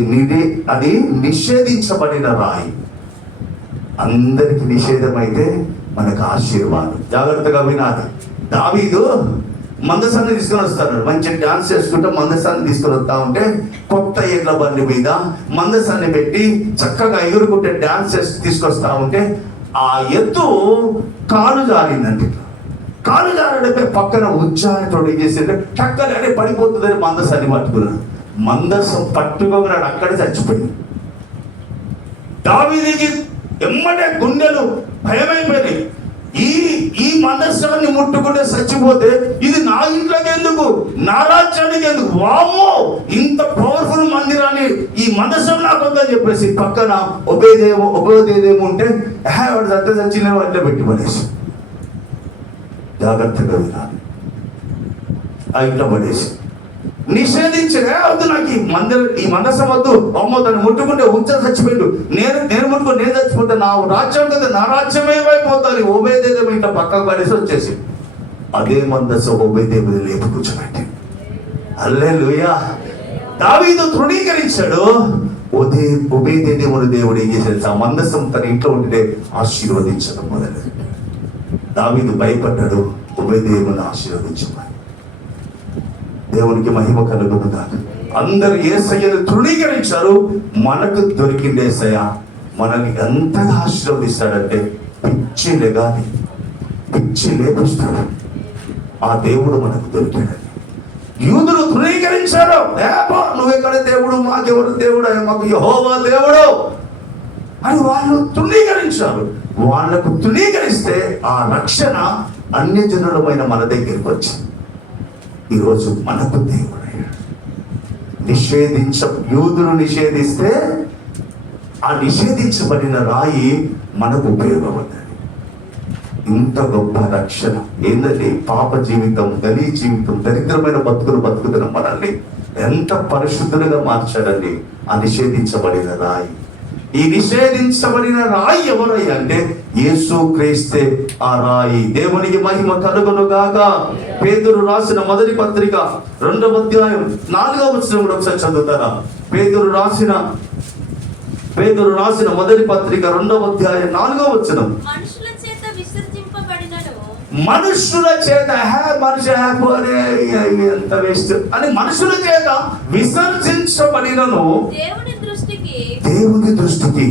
నిషేధించబడిన రాయి. అందరికి నిషేధం అయితే మనకు ఆశీర్వాదం. జాగ్రత్తగా వినాలి. దావీదు మందసాన్ని తీసుకొని వస్తాడు. మంచి డాన్స్ చేసుకుంటూ మందసాన్ని తీసుకొని వస్తా ఉంటే కొత్త ఎడ్ల బండి మీద మందసాన్ని పెట్టి చక్కగా ఎగురుకుంటే డాన్స్ తీసుకొస్తా ఉంటే ఆ ఎత్తు కాలు జారిందండి. కాలు జారడంపై పక్కన ఉచ్చారణతోడు చేసింటే చక్కగా పడిపోతుందని మందసాన్ని పట్టుకున్నాడు. మందసం పట్టుకోగలడు, అక్కడే చచ్చిపోయింది. దావీదుకి ఎమ్మటే గుండెలు భయమైపోయినాయి. ఈ మందసాన్ని ముట్టుకుంటే చచ్చిపోతే ఇది నా ఇంట్లోకి ఎందుకు, నా రాజ్యానికి ఎందుకు? వామ్మో, ఇంత పవర్ఫుల్ మందిరాన్ని ఈ మందసం నాకు వద్దని చెప్పేసి పక్కన ఉభయదేదేమో ఉంటే వాడు చచ్చిన వాటిలో పెట్టి పడేసి. జాగ్రత్తగా వినాలి. ఆ ఇంట్లో పడేసి నిషేధించగా వద్దు, నాకు ఈ మందసం వద్దు, అమ్మో దాన్ని ముట్టుకుంటే ఉంచ చచ్చిపోయిండు, నేను ముట్టుకుని నేను చచ్చిపోతే నా రాజ్యం కదా, నా రాజ్యం ఏమైపోతుంది. ఓబేదేదేమో ఇంట్లో పక్కకు పడేసి వచ్చేసి అదే మందసం ఓబేదేవుని లేపు కూర్చోబెట్టి. హల్లెలూయా. దావీదు తృణీకరించాడు. ఓబేదేవుని దేవుడు ఏం చేశాడు? ఆ మందసం తన ఇంట్లో ఉంటే ఆశీర్వదించడం మొదలు. దావీదు భయపడ్డాడు. ఓబేదేవుని ఆశీర్వదించమని. దేవునికి మహిమ కలుగుతుందాక. అందరు యేసయ్యను తృణీకరించారు. మనకు దొరికింది యేసయ్య మనల్ని ఎంతగా ఆశీర్వదిస్తాడంటే పిచ్చి లేగాలి, పిచ్చి లేపిస్తాడు. ఆ దేవుడు మనకు దొరికాడు. యూదులు తృణీకరించారు. నువ్వెక్కడ దేవుడు, మాకెవరు దేవుడు, మాకు యెహోవా దేవుడు అని వాళ్ళు తృణీకరించారు. వాళ్లకు తృణీకరిస్తే ఆ రక్షణ అన్యజనులమైన మన దగ్గరికి వచ్చింది. ఈరోజు మనకు దేవుడు యూదులు నిషేధిస్తే ఆ నిషేధించబడిన రాయి మనకు ఉపయోగపడ్డది. ఇంత గొప్ప రక్షణ ఏంటంటే పాప జీవితం, గలీ జీవితం, దరిద్రమైన బతుకుతున్న మనల్ని ఎంత పరిశుద్ధులుగా మార్చాడండి ఆ నిషేధించబడిన రాయి. ఈ నిషేధించబడిన రాయి ఎవరయ్యా అంటే యేసు క్రీస్తే ఆ రాయి. దేవునికి మహిమ కలుగును గాక. పేతురు రాసిన మొదటి పత్రిక 2వ అధ్యాయం 4వ వచనం కూడా ఒకసారి చదువుతారా? పేతురు రాసిన మొదటి పత్రిక 2వ అధ్యాయం 4వ వచనం. మనుషుల చేత విసర్జింపబడినను, మనుషుల చేత ఎంత వేస్ట్ అని మనుషుల చేత విసర్జించబడినను దేవుని దృష్టికి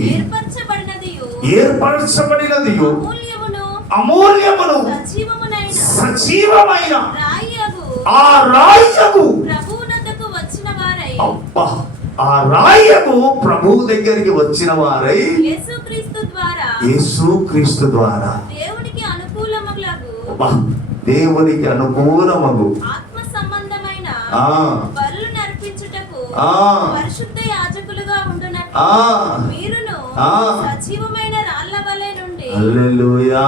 ఏర్పరచబడినది అమూల్యమును సజీవమైన రాయగు ఆ రాయగు ప్రభువునద్దకు వచ్చిన వారై, అబ్బా, ఆ రాయగు ప్రభువు దగ్గరికి వచ్చిన వారై యేసుక్రీస్తు ద్వారా దేవునికి అనుకూలమగు దేవునికి అనుకూలమగు ఆత్మ సంబంధమైన ఆ బలులు నర్పించుటకు ఆ పరిశుద్ధ యాజకులుగా ఉండునట్లు మీరును సజీవమైన రాళ్ల వలె నుండి. హల్లెలూయా.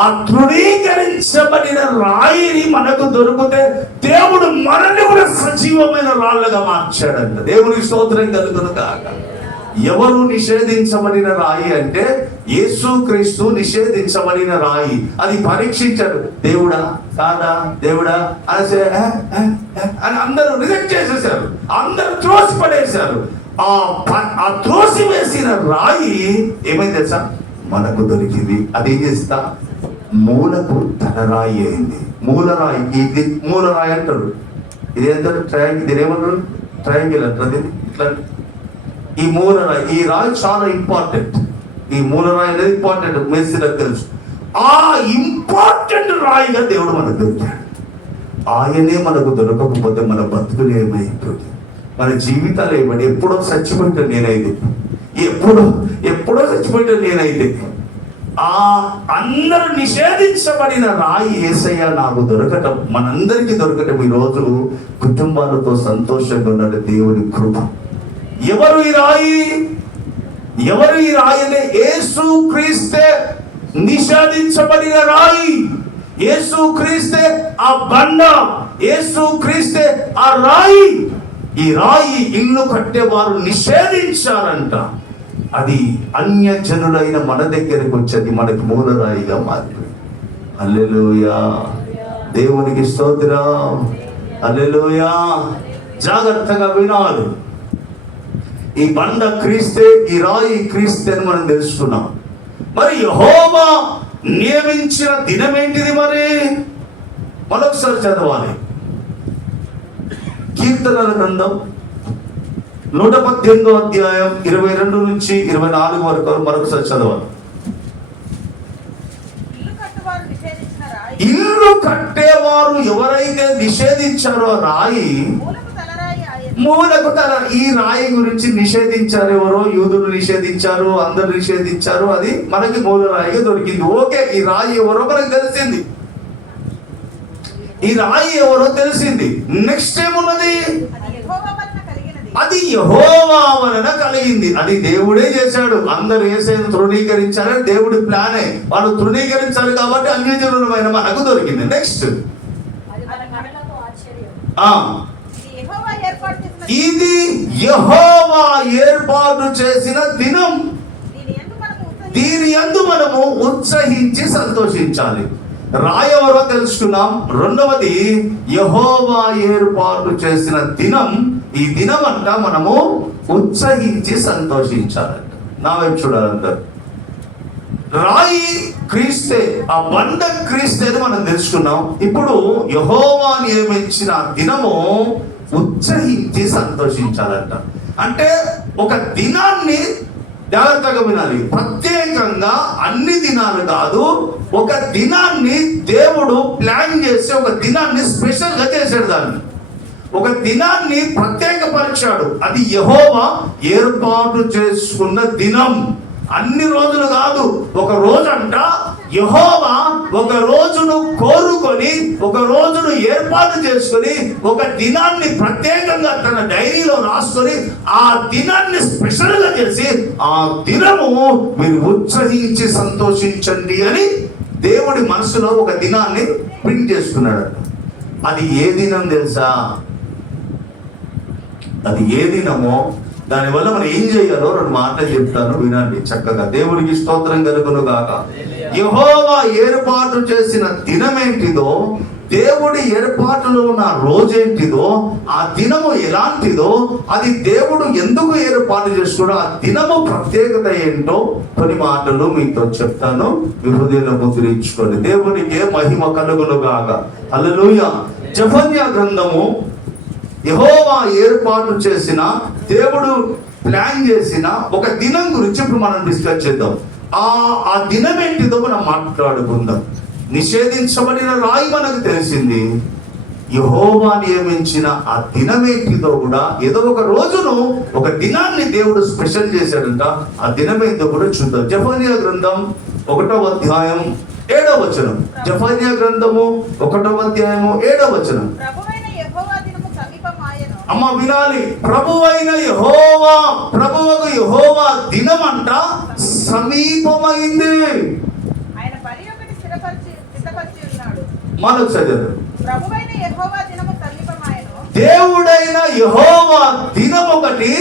ఆ తృణీకరించబడిన రాయిని మనకు దొరికితే దేవుడు మనల్ని కూడా సజీవమైన రాళ్ళగా మార్చాడంట. దేవునికి స్తోత్రం కలుగును కాక. ఎవరు నిషేధించబడిన రాయి అంటే యేసుక్రీస్తు నిషేధించబడిన రాయి. అది పరీక్షించారు. దేవుడా కాదా, దేవుడా అని అందరూ రిజెక్ట్ చేసేసారు, అందరూ త్రోసి పడేశారు. ఆ త్రోసి వేసిన రాయి ఏమైంది తెలుసా? మనకు దొరికింది. అది ఏం చేస్తా? మూలకు తన రాయి అయింది. మూలరాయి. ఇది మూలరాయి అంటారు. ఇదేంటారు? ట్రయాంగిల్. ఇది ఏమంటారు? ట్రయాంగిల్ అంటారు. ఇట్లా ఈ మూలరాయి, ఈ రాయి చాలా ఇంపార్టెంట్. ఈ మూలరాయి అనేది ఇంపార్టెంట్. మెస్సీలకు తెలుసు. ఆ ఇంపార్టెంట్ రాయిగా దేవుడు మనకు దొరికాడు. ఆయనే మనకు దొరకకపోతే మన బతుకులు ఏమైపోతుంది, మన జీవితాలు ఏమైనా? ఎప్పుడో చచ్చిపోయింటాను నేనైతే, ఎప్పుడో చచ్చిపోయింటాను నేనైతే. ఆ అందరూ నిషేధించబడిన రాయి యేసయ్య నాకు దొరకటం, మనందరికీ దొరకటం, ఈ రోజు కుటుంబాలతో సంతోషంగా ఉన్న దేవుని కృప. ఎవరు ఈ రాయి? అంటే యేసుక్రీస్తే నిషేధించబడిన రాయి. యేసుక్రీస్తే ఆ బండ, యేసుక్రీస్తే ఆ రాయి. ఈ రాయి ఇల్లు కట్టేవారు నిషేధించారంట. అది అన్య జనులైన మన దగ్గరికి వచ్చేది మనకి మూలరాయిగా మారిపోయింది. హల్లెలూయా. దేవునికి స్తోత్రం. హల్లెలూయా. జాగ్రత్తగా వినాలి. ఈ బండ క్రీస్తే, ఈ రాయి క్రీస్తే అని మనం తెలుసుకున్నాం. మరి యెహోవా నియమించిన దినం ఏంటిది? మరి మరొకసారి చదవాలి. కీర్తనల గ్రంథం 118వ అధ్యాయం 22 నుంచి 24 వరకు మరొకసారి చదవాలి. ఇల్లు కట్టేవారు ఎవరైతే నిషేధించారో రాయి, మూలకు తల. ఈ రాయి గురించి నిషేధించారు ఎవరో? యూదులు నిషేధించారు, అందరు నిషేధించారు. అది మనకి మూల రాయిగా దొరికింది. ఓకే, ఈ రాయి ఎవరో మనకు తెలిసింది. ఈ రాయి ఎవరో తెలిసింది. నెక్స్ట్ ఏమున్నది? అది యెహోవా వలన కలిగింది. అది దేవుడే చేశాడు. అందరూ యేసయ్యను తృణీకరించారని దేవుడి ప్లానే. వాళ్ళు తృణీకరించారు కాబట్టి అన్యజనులమైన మనకు దొరికింది. నెక్స్ట్ ఇది యెహోవా ఏర్పాటు చేసిన దినం. దీని యందు మనము ఉత్సహించి సంతోషించాలి. రాయెవరో తెలుసుకున్నాం. రెండవది యెహోవా ఏర్పాటు చేసిన దినం. ఈ దినం అంట మనము ఉత్సహించి సంతోషించాలంట. నా వైపు చూడాలంటారు. రాయి క్రీస్తే, ఆ బండ క్రీస్తే అని మనం తెలుసుకున్నాం. ఇప్పుడు యెహోవా నియమించిన దినము ఉత్సహించి సంతోషించాలంట. అంటే ఒక దినాన్ని జాగ్రత్తగా వినాలి. ప్రత్యేకంగా అన్ని దినాలు కాదు, ఒక దినాన్ని దేవుడు ప్లాన్ చేసి ఒక దినాన్ని స్పెషల్ గా చేశాడు. దాన్ని ఒక దినాన్ని ప్రత్యేకపరిచాడు. అది యెహోవా ఏర్పాటు చేసుకున్న దినం. అన్ని రోజులు కాదు, ఒక రోజు అంట యెహోవా ఒక రోజును కోరుకొని, ఒక రోజును ఏర్పాటు చేసుకొని, ఒక దినాన్ని ప్రత్యేకంగా తన డైరీలో రాసుకొని ఆ దినాన్ని స్పెషల్ గా చేసి, ఆ దినము మీరు ఉత్సహించి సంతోషించండి అని దేవుడి మనసులో ఒక దినాన్ని ప్రింట్ చేసుకున్నాడు. అది ఏ దినం తెలుసా? అది ఏ దినమో దానివల్ల మనం ఏం చేయాలో 2 మాటలు చెప్తాను, వినండి చక్కగా. దేవుడికి స్తోత్రం కలుగును గాక. యెహోవా ఏర్పాటు చేసిన దినమేంటిదో, దేవుడి ఏర్పాటులో ఉన్న రోజేంటిదో, ఆ దినము ఎలాంటిదో, అది దేవుడు ఎందుకు ఏర్పాటు చేసుకున్నాడో, ఆ దినము ప్రత్యేకత ఏంటో కొన్ని మాటలు మీతో చెప్తాను. మీ హృదయంలో ముద్రించుకోండి. దేవునికి మహిమ కలుగును గాక. హల్లెలూయా. జెఫన్యా గ్రంథము యెహోవా ఏర్పాటు చేసిన, దేవుడు ప్లాన్ చేసిన ఒక దినం గురించి ఇప్పుడు మనం డిస్కస్ చేద్దాం. ఆ దినం ఏంటిదో మనం మాట్లాడుకుందాం. నిషేధించబడిన రాయి మనకు తెలిసింది. యెహోవా నియమించిన ఆ దినం ఏంటిదో కూడా, ఏదో ఒక రోజును, ఒక దినాన్ని దేవుడు స్పెషల్ చేశాడంట. ఆ దినం ఏంటో కూడా చూద్దాం. జెఫన్యా గ్రంథం 1వ అధ్యాయం 7వ వచనం. జెఫన్యా గ్రంథము 1వ అధ్యాయము 7వ వచనం. అమ్మ వినాలి. ప్రభువైన యెహోవా, ప్రభువకు యెహోవా దినమంట సమీపమైంది. మనకు చదివారు. దేవుడైన యెహోవా దినం ఒకటి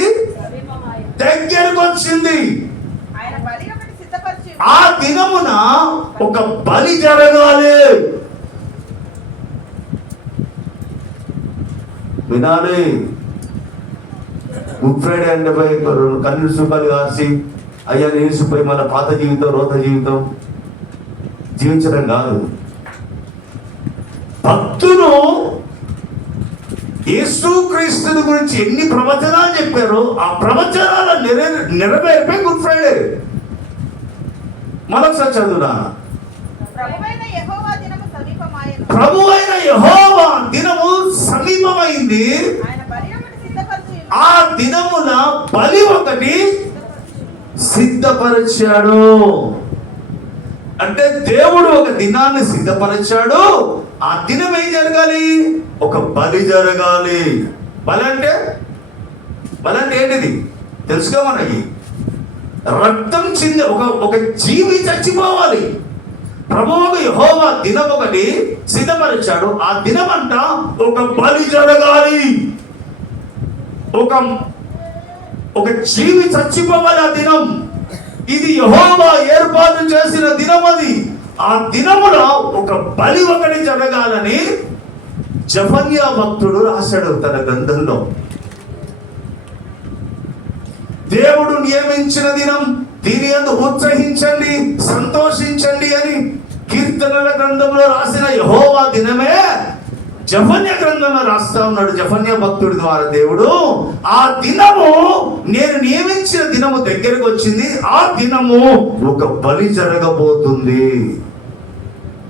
దగ్గరకు వచ్చింది. ఆ దినమున ఒక బలి జరగాలి. వినాలి. గుడ్ ఫ్రైడే అంటే పోయి కన్ను సుఖాలు కాసి అయ్యా నీసిపోయి మన పాత జీవితం, రోత జీవితం జీవించడం కాదు. భక్తులు యేసుక్రీస్తుని గురించి ఎన్ని ప్రవచనాలు చెప్పారో, ఆ ప్రవచనాల నెరవేర్పే గుడ్ ఫ్రైడే. మరొకసారి చదువునా. ప్రభు అయిన యెహోవా దినము సమీపమైంది. ఆ దినమున బలి ఒకటి సిద్ధపరిచాడు. అంటే దేవుడు ఒక దినాన్ని సిద్ధపరిచాడు. ఆ దినం ఏం జరగాలి? ఒక బలి జరగాలి. బలి అంటే ఏంటిది తెలుసుగా మనకి. రక్తం చింది ఒక జీవి చచ్చిపోవాలి. ప్రభువుకు యెహోవా దినం ఒకటి సిద్ధపరిచాడు. ఆ దినమంట ఒక బలి జరగాలి. ఒక జీవి చచ్చిపోవాలి ఆ దినం. ఇది యెహోవా ఏర్పాటు చేసిన దినం. అది ఆ దినములో ఒక బలి ఒకటి జరగాలని జెఫన్యా భక్తుడు రాశాడు తన గ్రంథంలో. దేవుడు నియమించిన దినం, దీని యందు ఉత్సహించండి, సంతోషించండి అని కీర్తనల గ్రంథంలో రాసిన యెహోవా దినమే జెఫన్యా గ్రంథంలో రాస్తా ఉన్నాడు జెఫన్యా భక్తుడి ద్వారా. దేవుడు ఆ దినము, నేను నియమించిన దినము దగ్గరకు వచ్చింది. ఆ దినము ఒక బలి జరగబోతుంది.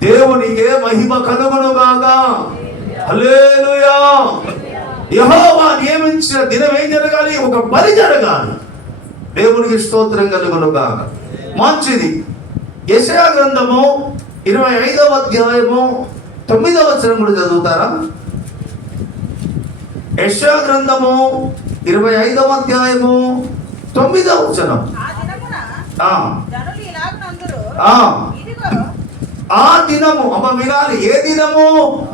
దేవునికే మహిమ కలుగును గాక. హల్లెలూయా. యెహోవా నియమించిన దినం ఏం జరగాలి? ఒక బలి జరగాలి. దేవునికి స్తోత్రం కలుగును గాక. మంచిది. యెషయా గ్రంథము 25వ అధ్యాయము 9వ వచనం కూడా చదువుతారా? యెషయా గ్రంథము 25వ అధ్యాయము 9వ వచనం. ఆ దినము, అమ్మ వినాలి. ఏ దినము?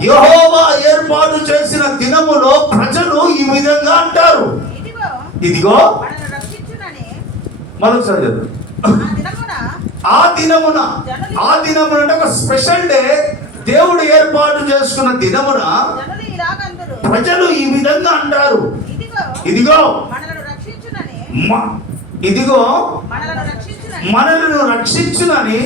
యెహోవా ఏర్పాటు చేసిన దినములో ప్రజలు ఈ విధంగా అంటారు, ఇదిగో మరొకసారి చదువు. ఆ దినమున అంటే ఒక స్పెషల్ డే, దేవుడు ఏర్పాటు చేసుకున్న దినమున ప్రజలు ఈ విధంగా అంటారు, ఇదిగో మనలను రక్షించునని.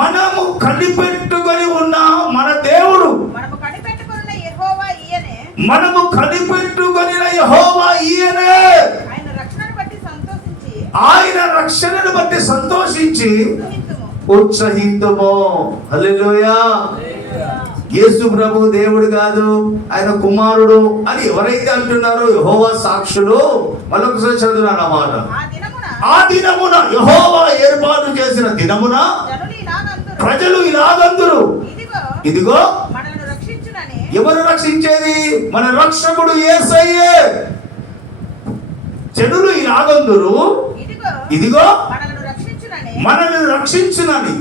మనము కనిపెట్టుకొని ఉన్న మన దేవుడు, మనము కనిపెట్టుకొనిన యెహోవా ఈయనే. ఆయన రక్షణను బట్టి సంతోషించి ఉత్సహింతుము. హల్లెలూయా. యేసు ప్రభు దేవుడు కాదు, ఆయన కుమారుడు అని ఎవరైతే అంటున్నారో యెహోవా సాక్షులు. మరొకసారి చదువున్నాను ఆ మాట. ఆ దినమున, యెహోవా ఏర్పాటు చేసిన దినమున ప్రజలు ఇలాగందురు, ఇదిగో. ఎవరు రక్షించేది? మన రక్షకుడు యేసయ్యే. జనులు ఇలాగందురు, ఇదిగో మనల్ని రక్షించునని.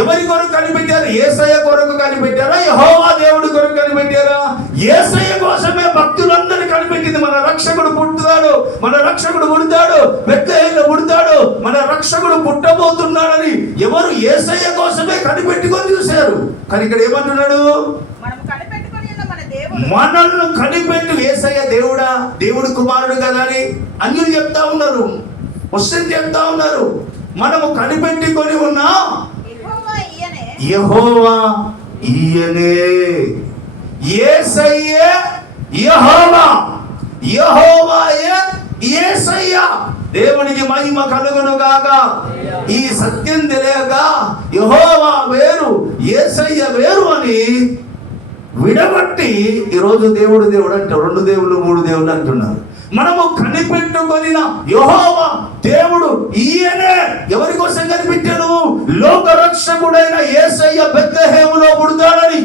ఎవరి కొరకు కనిపెట్టారు? యేసయ్య కొరకు కనిపెట్టారా? యెహోవా దేవుడి కొరకు కనిపెట్టారా? యేసయ్య కోసమే భక్తులందరూ కనిపెట్టి చెప్పింది మన రక్షకుడు పుట్టుతాడు, మన రక్షకుడు పుడతాడు, బెత్లెహేములో పుడతాడు, మన రక్షకుడు పుట్టబోతున్నాడని ఎవరు యేసయ్య కోసమే కనిపెట్టుకొని చూశారు. కానీ ఇక్కడ ఏమంటున్నాడు? మనల్ని కనిపెట్టు యేసయ్య దేవుడా, దేవుడు కుమారుడు కదా అని అన్యులు చెప్తా ఉన్నారు, ముస్లిం చెప్తా ఉన్నారు. మనము కనిపెట్టుకొని ఉన్నా యెహోవా ఈయనే, యేసయ్యే యెహోవా, యెహోవాయే యేసయ్య. దేవునికి మహిమ కలుగును గాక. ఈ సత్యం తెలియక యెహోవా వేరు యేసయ్య వేరు అని విడబట్టి ఈరోజు దేవుడు దేవుడు అంటారు, 2 దేవుళ్ళు 3 దేవుళ్ళు అంటున్నారు. మనము కనిపెట్టుకొనిన యెహోవా దేవుడు ఈయనే. ఎవరి కోసం కనిపెట్టాడు? లోక రక్షకుడైన యేసయ్య బెత్లెహేములో పుడతాడని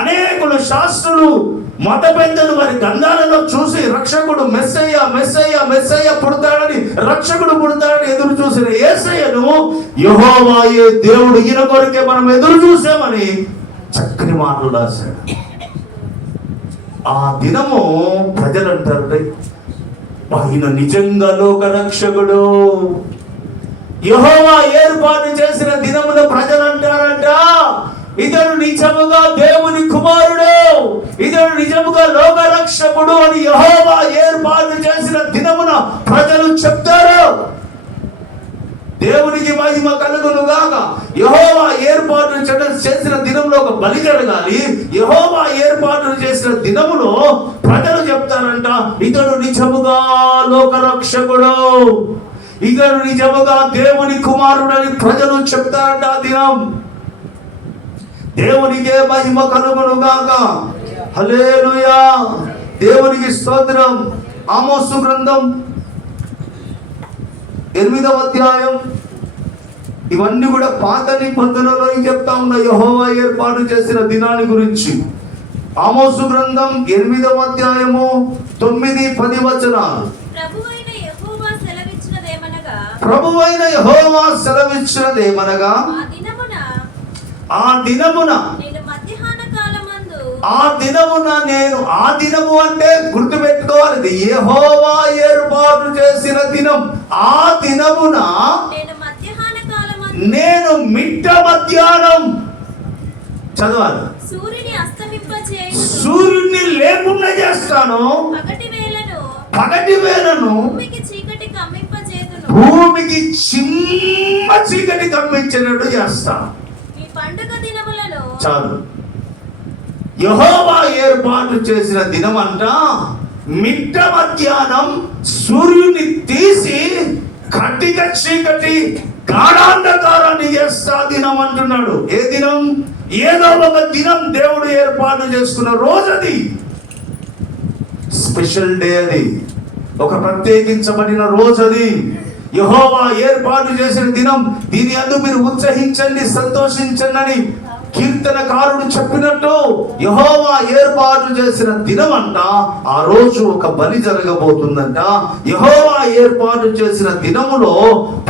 అనేకులు శాస్త్రులు మత పెద్దలు వారి గ్రంథాలలో చూసి రక్షకుడు మెస్సయ్య మెస్సయ్య మెస్సయ్య పుడతాడని, రక్షకుడు పుడతాడని ఎదురు చూసిన యేసయ్యను యెహోవాయే దేవుడు, ఈయన కొరకే మనం ఎదురు చూసామని చక్కని మాటలు రాశాడు. ఆ దినము ప్రజలు అంటారు, ఆయన నిజంగా లోక రక్షకుడు. యెహోవా ఏర్పాటు చేసిన దినములో ప్రజలు అంటారంట, ఇతడు నిజముగా దేవుని కుమారుడు, ఇతడు నిజముగా లోక రక్షకుడు అని యెహోవా ఏర్పాటు చేసిన దినమున ప్రజలు చెప్తారు. దేవునికి మహిమ కలుగును గాక. యెహోవా ఏర్పాటు చేసిన దినంలో ఒక బలి జరగాలి. యెహోవా ఏర్పాటు చేసిన దినములో ప్రజలు చెప్తారంట, ఇతడు నిజముగా లోక రక్షకుడు, ఇతడు నిజముగా దేవుని కుమారుడు అని ప్రజలు చెప్తారంట ఆ దినం. దేవునికే మహిమ కలుగును గాక. హల్లెలూయా, దేవునికి స్తోత్రం. ఆమోసు గ్రంథం 8వ అధ్యాయం. ఇవన్నీ కూడా పాత నిబంధనలో చెప్తా ఉన్న యెహోవా ఏర్పాటు చేసిన దినాన్ని గురించి. ఆమోసు గ్రంథం 8వ అధ్యాయము 9-10 వచనాలు. ప్రభువైన యెహోవా సెలవిచ్చినదేమనగా, ఆ దినమున నేను, ఆ దినము అంటే గుర్తు పెట్టుకోవాలి, యెహోవా ఏర్పాటు చేసిన దినం. ఆ దినమున నేను మిట్ట మధ్యాహ్నం, చదవాలి, సూర్యుడిని లేకుండా చేస్తాను, పగటి వేళను భూమికి చిమ్మ చీకటి కమ్మించినట్టు చేస్తాను. చాలు. యెహోవా ఏర్పాటు చేసిన దినం అంట మిట్ట మధ్యాహ్నం సూర్యుని తీసి కటిక చీకటి గాఢాంధకారాన్ని చేస్తా దినం అంటున్నాడు. ఏ దినం? ఏదో ఒక దినం దేవుడు ఏర్పాటు చేసుకున్న రోజు అది, స్పెషల్ డే, అది ఒక ప్రత్యేకించబడిన రోజు అది. యెహోవా ఏర్పాటు చేసిన దినం, దీని యందు మీరు ఉత్సహించండి, సంతోషించండి అని కీర్తనకారుడు చెప్పినట్టు యెహోవా ఏర్పాటు చేసిన దినం అంట. ఆ రోజు ఒక బలి జరగబోతుందంట. యెహోవా ఏర్పాటు చేసిన దినములో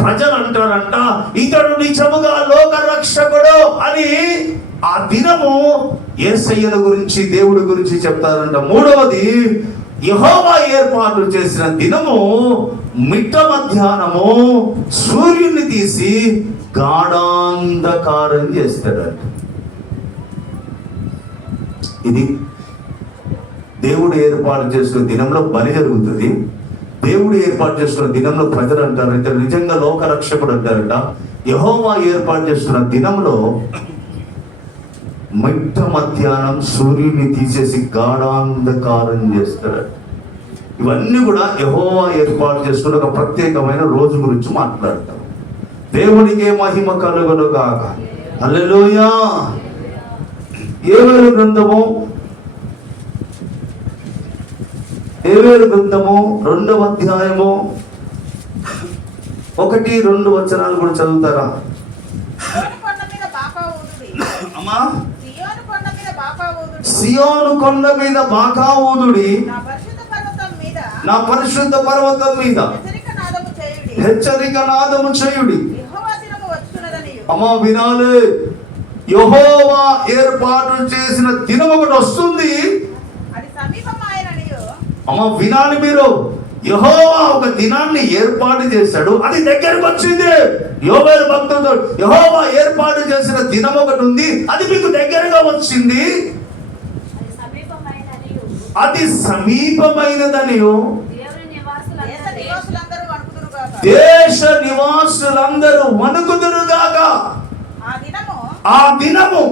ప్రజలు అంటారంట, ఇతడు నిజముగా లోక రక్షకుడు అని. ఆ దినము యేసయ్యల గురించి, దేవుడి గురించి చెప్తారంట. మూడవది, యెహోవా ఏర్పాటు చేసిన దినము మిట్ట మధ్యాహ్నము సూర్యుని తీసి గాఢాంధకారం చేస్తాడంట. ఇది దేవుడు ఏర్పాటు చేసుకున్న దినంలో బలి జరుగుతుంది. దేవుడు ఏర్పాటు చేసుకున్న దినంలో ప్రజలు అంటారు, ఇతడు నిజంగా లోక రక్షకుడు అంటారట. యెహోవా ఏర్పాటు చేసుకున్న దినంలో మిట్ట మధ్యాహ్నం సూర్యుని తీసేసి గాఢాంధకారం చేస్తాడు. ఇవన్నీ కూడా యెహోవా ఏర్పాటు చేసుకున్న ఒక ప్రత్యేకమైన రోజు గురించి మాట్లాడతాం. దేవునికే మహిమ కలుగును గాక. హల్లెలూయా. యోవేలు గ్రంథము 2వ అధ్యాయము 1-2 వచనాలు కూడా చదువుతారా అమ్మా? సియోను కొండ మీద బాకా ఊదుడి, నా పరిశుద్ధ పర్వతం మీద హెచ్చరిక నాదము చేయుడి. అమ్మా వినాలే, యెహోవా ఏర్పాటు చేసిన దినం ఒకటి వస్తుంది, అమ్మ వినాలి మీరు, యెహోవా ఒక దినాన్ని ఏర్పాటు చేశాడు, అది దగ్గరకు వచ్చింది. యోవేలు భక్తులతో యెహోవా ఏర్పాటు చేసిన దినం ఒకటి ఉంది, అది మీకు దగ్గరగా వచ్చింది, అది సమీపమైనదని దేశ నివాసులందరూ వణుకుదురుగాక. ఆ దినము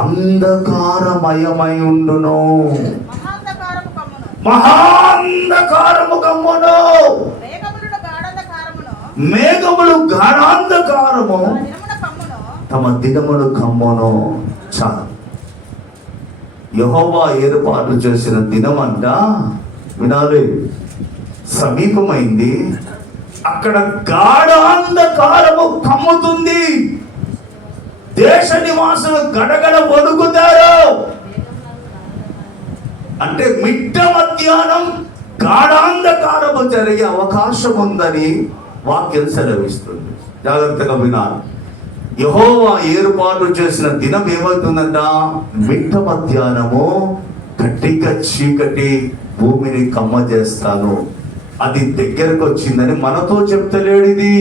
అంధకారమయమై ఉండును, మహాంధకారము కమ్మును, మేఘములు గాఢాంధకారము తమ దినములు కమ్మును. చాలు. యెహోవా ఏర్పాటు చేసిన దినమంట వినాలి, సమీపమైంది. అక్కడ గాఢాంధకారము కమ్ముతుంది, దేశ నివాసులు గడగడ వణుకుతారు. అంటే మిట్ట మధ్యాహ్నం గాఢాంధకారము జరిగే అవకాశం ఉందని వాక్యం సెలవిస్తుంది. జాగ్రత్తగా వినాలి. యెహోవా ఏర్పాటు చేసిన దినం ఏమవుతుందంట, మిట్ట మధ్యాహ్నము గట్టిగా చీకటి భూమిని కమ్మ చేస్తాను, అది దగ్గరకు వచ్చిందని మనతో చెప్తలేడు. ఇది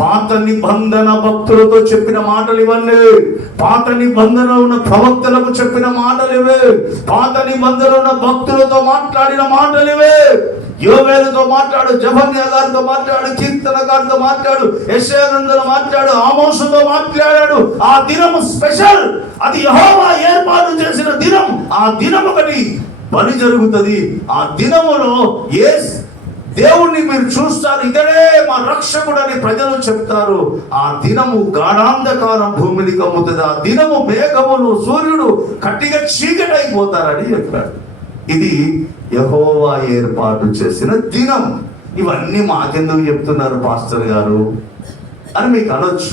పాత నిబంధన భక్తులతో చెప్పిన మాటలు ఇవన్నీ, పాత నిబంధన ఉన్న ప్రవక్తలకు చెప్పిన మాటలు ఇవే, పాత నిబంధన ఉన్న భక్తులతో మాట్లాడిన మాటలు ఇవే. యోవేలుతో మాట్లాడు, జెఫన్యా గారితో మాట్లాడు, కీర్తనకారుతో మాట్లాడు, యెషయాతో మాట్లాడు, ఆమోసుతో మాట్లాడాడు. ఆ దినము స్పెషల్, అది యెహోవా ఏర్పాటు చేసిన దినం. ఆ దినం ఒకటి బలి జరుగుతుంది. ఆ దినములో దేవుణ్ణి మీరు చూస్తారు, ఇతడే మా రక్షకుడు అని ప్రజలు చెప్తారు. ఆ దినము గాఢాంధకారం భూమిని కమ్ముతుంది. ఆ దినము మేఘములు సూర్యుడు కట్టిగా చీకటి అయిపోతారని చెప్పాడు. ఇది యెహోవా ఏర్పాటు చేసిన దినం. ఇవన్నీ మాకెందుకు చెప్తున్నారు పాస్టర్ గారు అని మీకు అనొచ్చు.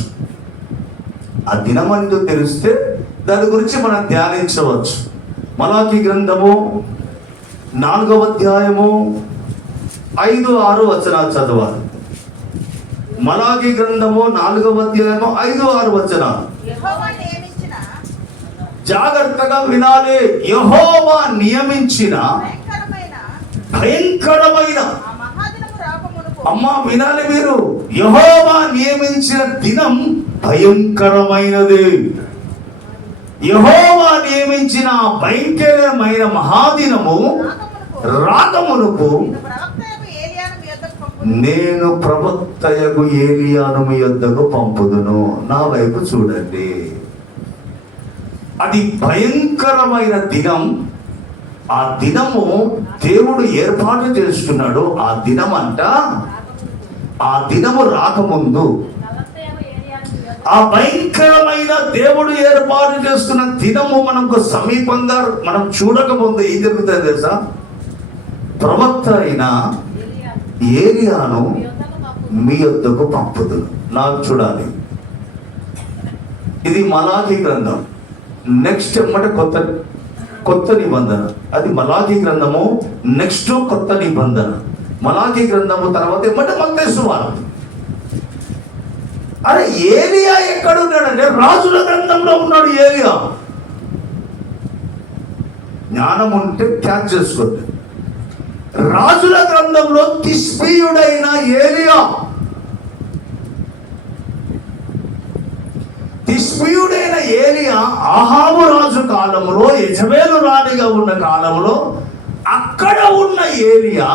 ఆ దినం అంటూ తెలిస్తే దాని గురించి మనం ధ్యానించవచ్చు. మలాకీ గ్రంథము 4వ అధ్యాయము 5-6 వచనాలు చదవాలి. మలాకీ గ్రంథము 4వ అధ్యాయము 5-6 వచనాలు జాగ్రత్తగా వినాలి. యెహోవా నియమించిన భయంకరమైన, అమ్మా వినాలి మీరు, యెహోవా నియమించిన దినం భయంకరమైనది. యెహోవా నియమించిన భయంకరమైన మహాదినము రాకమునుపు నేను ప్రవక్తయగు ఏలియాను మీ యొద్దకు పంపుదును. నా వైపు చూడండి. అది భయంకరమైన దినం. ఆ దినము దేవుడు ఏర్పాటు చేస్తున్నాడు. ఆ దినం అంట, ఆ దినము రాకముందు, ఆ భయంకరమైన దేవుడు ఏర్పాటు చేస్తున్న దినము మనకు సమీపంగా మనం చూడకముందు ఏం జరుగుతుంది తెలుసా? ప్రవక్త అయిన ఏలియాను మీ యొద్దకు పంపుదును. నాకు చూడాలి. ఇది మలాకీ గ్రంథం. నెక్స్ట్ ఎమ్మటే కొత్త నిబంధన. అది మలాకీ గ్రంథము, నెక్స్ట్ కొత్త నిబంధన. మలాకీ గ్రంథము తర్వాత ఎమ్మటే మత్తయి సువార్త. అరే ఏలియా ఎక్కడున్నాడంటే రాజుల గ్రంథంలో ఉన్నాడు ఏలియా. జ్ఞానం ఉంటే క్యాచ్ చేసుకోండి. రాజుల గ్రంథంలో తిష్బీయుడైన ఏలియా, తిష్బీయుడైన ఏలియా ఆహాబు రాజు కాలంలో, యెజబెలు రాణిగా ఉన్న కాలంలో అక్కడ ఉన్న ఏలియా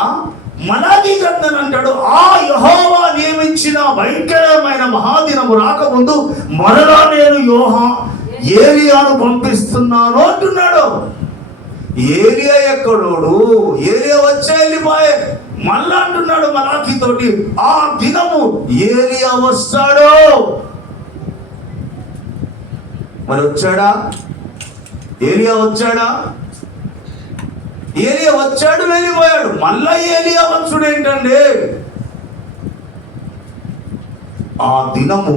మలాకీ గ్రంథం అంటాడు, ఆ యెహోవా నియమించిన భయంకరమైన మహాదినము రాకముందు మరలా నేను ఏలియాను పంపిస్తున్నాను అంటున్నాడు. ఏలియా ఎక్కడోడు? ఏలియా వచ్చే వెళ్ళిపోయే. మళ్ళా అంటున్నాడు మలాకీ తోటి, ఆ దినము ఏలియా వస్తాడు. మరి వచ్చాడా? ఏలియా వచ్చాడా? ఏలియా వచ్చాడు, వెళ్ళిపోయాడు. మళ్ళా ఏలియా వచ్చుడు ఏంటండి? ఆ దినము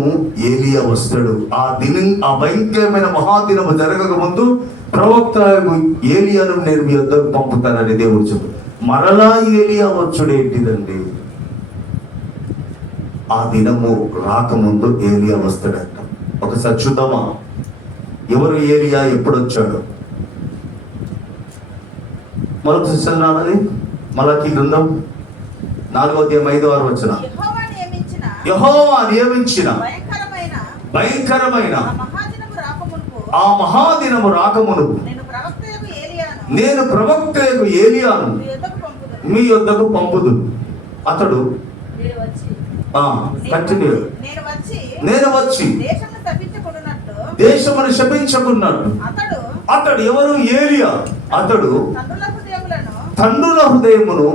ఏలియా వస్తాడు. ఆ భయంకరమైన మహాదినము జరగక ముందు ప్రవక్త ఏలియాను నేను మీ వద్దకు పంపుతానని దేవుడు చెప్పు. మరలా ఏలియా వచ్చుడు ఏంటిదండి? ఆ దినము రాకముందు ఏలియా వస్తాడంట. ఒకసారి చూద్దామా? ఎవరు ఏలియా? ఎప్పుడు వచ్చాడు? మరొక చదివినది మలాకీ గ్రంథం 4వ అధ్యాయం 5వ వచనం. యెహోవా నియమించిన భయంకరమైన ఆ మహాదినము రాకమునుపు నేను ప్రవక్తయగు ఏలియాను మీ యొద్దకు పంపుదును. అతడు కంటిన్యూ నేను వచ్చి దేశమును శపించకున్నట్టు. అతడు ఎవరు? ఏలియా. అతడు తండ్రుల హృదయమును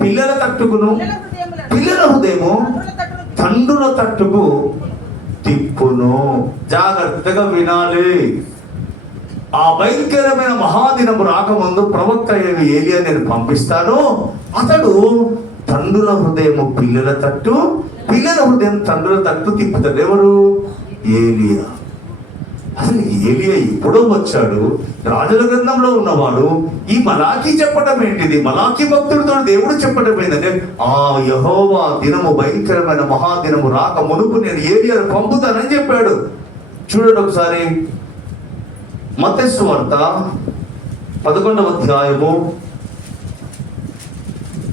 పిల్లల తట్టుకును, పిల్లల హృదయము తండ్రుల తట్టుకు తిప్పును. జాగ్రత్తగా వినాలి. ఆ భయంకరమైన మహాదినము రాకముందు ప్రవక్త ఏలియా నేను పంపిస్తాను. అతడు తండ్రుల హృదయము పిల్లల తట్టు, పిల్లల హృదయం తండ్రుల తట్టు తిప్పుతాడు. ఎవరు? ఏలియా. అసలు ఏలియా ఎప్పుడో వచ్చాడు, రాజుల గ్రంథంలో ఉన్నవాడు. ఈ మలాకీ చెప్పడం ఏంటిది? మలాకీ భక్తుడితో దేవుడు చెప్పడం ఏంటంటే ఆ యెహోవా దినము భయంకరమైన మహాదినము రాక మునుపు నేను ఏలియాను పంపుతానని చెప్పాడు. చూడండి ఒకసారి మత్తయి సువార్త 11వ అధ్యాయము,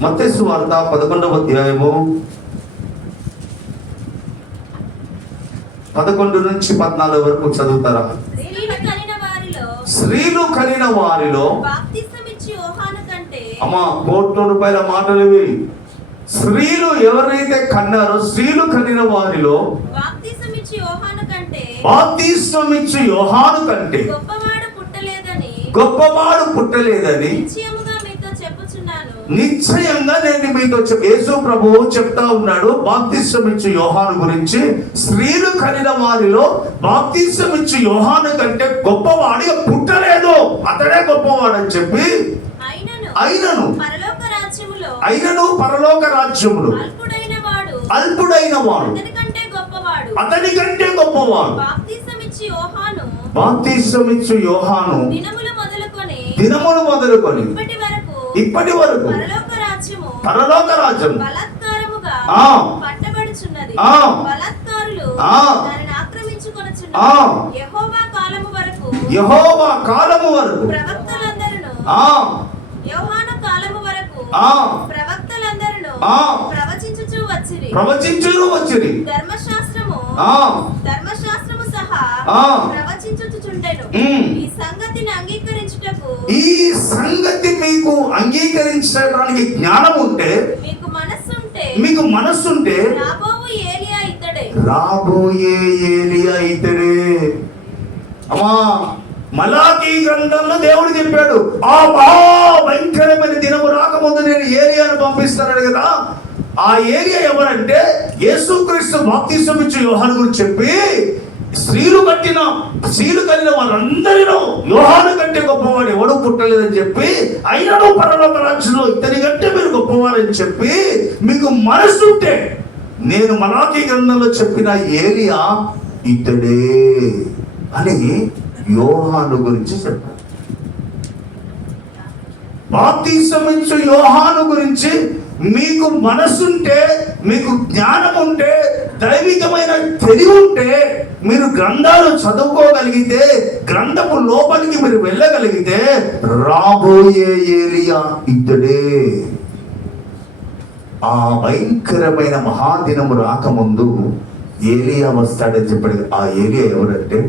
మత్తయి సువార్త 11వ అధ్యాయము 11 నుంచి 14 వరకు చదువుతారా? స్త్రీలు కనిన వారిలో అమ్మా ₹1,00,00,000 మాటలు ఇవి. స్త్రీలు ఎవరైతే కన్నారో, స్త్రీలు కనిన వారిలో బాప్తిస్మమిచ్చు యోహాను కంటే గొప్పవాడు పుట్టలేదని నిశ్చయంగా నేను మీతో యేసు ప్రభువు చెప్తా ఉన్నాడు. బాప్తిస్మమిచ్చు యోహాను గురించి, స్త్రీలు కనిన వారిలో బాప్తిస్మమిచ్చు యోహాను కంటే గొప్పవాడిగా పుట్టలేదు, అతడే గొప్పవాడని చెప్పి అయినను పరలోక రాజ్యములో అల్పుడైన వాడు అతని కంటే గొప్పవాడు. బాప్తిస్మమిచ్చు యోహాను దినములు మొదలుకొని ఇప్పటి వరకు పరలోక రాజ్యం యెహోవా కాలము వరకు ప్రవచించుచు వచ్చిరి. ధర్మశాస్త్రము సహా ప్రవచించుచుండెను. ఈ సంగతి మీకు అంగీకరించడానికి జ్ఞానం ఉంటే, మీకు మనస్సుంటే రాబోయే ఏలియా ఇతడే. అమ్మా మలాకీ గ్రంథంలో దేవుడు చెప్పాడు ఆ మహా భయంకరమైన దినము రాకముందు నేను ఏలియాను పంపిస్తాను కదా. ఆ ఏలియా ఎవరంటే యేసుక్రీస్తు బాప్తిస్మమిచ్చు యోహాను గురించి చెప్పి స్త్రీలు కనిన వాళ్ళందరిలో యోహాను కంటే గొప్పవాడు ఎవడు పుట్టలేదని చెప్పి, అయినను పరలోక రాజ్యంలో ఇతని కంటే మీరు గొప్పవారని చెప్పి మీకు మనసుంటే నేను మలాకీ గ్రంథంలో చెప్పిన ఏలియా ఇతడే అని యోహాను గురించి చెప్పాడు. బాప్తిస్మమిచ్చు యోహాను గురించి మీకు మనసుంటే, మీకు జ్ఞానం ఉంటే, దైవికమైన తెలివి ఉంటే, మీరు గ్రంథాలు చదువుకోగలిగితే, గ్రంథపు లోపలికి మీరు వెళ్ళగలిగితే రాబోయే ఏలియా ఇతడే. ఆ భయంకరమైన మహాదినము రాకముందు ఏలియా వస్తాడని చెప్పాడు. ఆ ఏలియా ఎవరంటే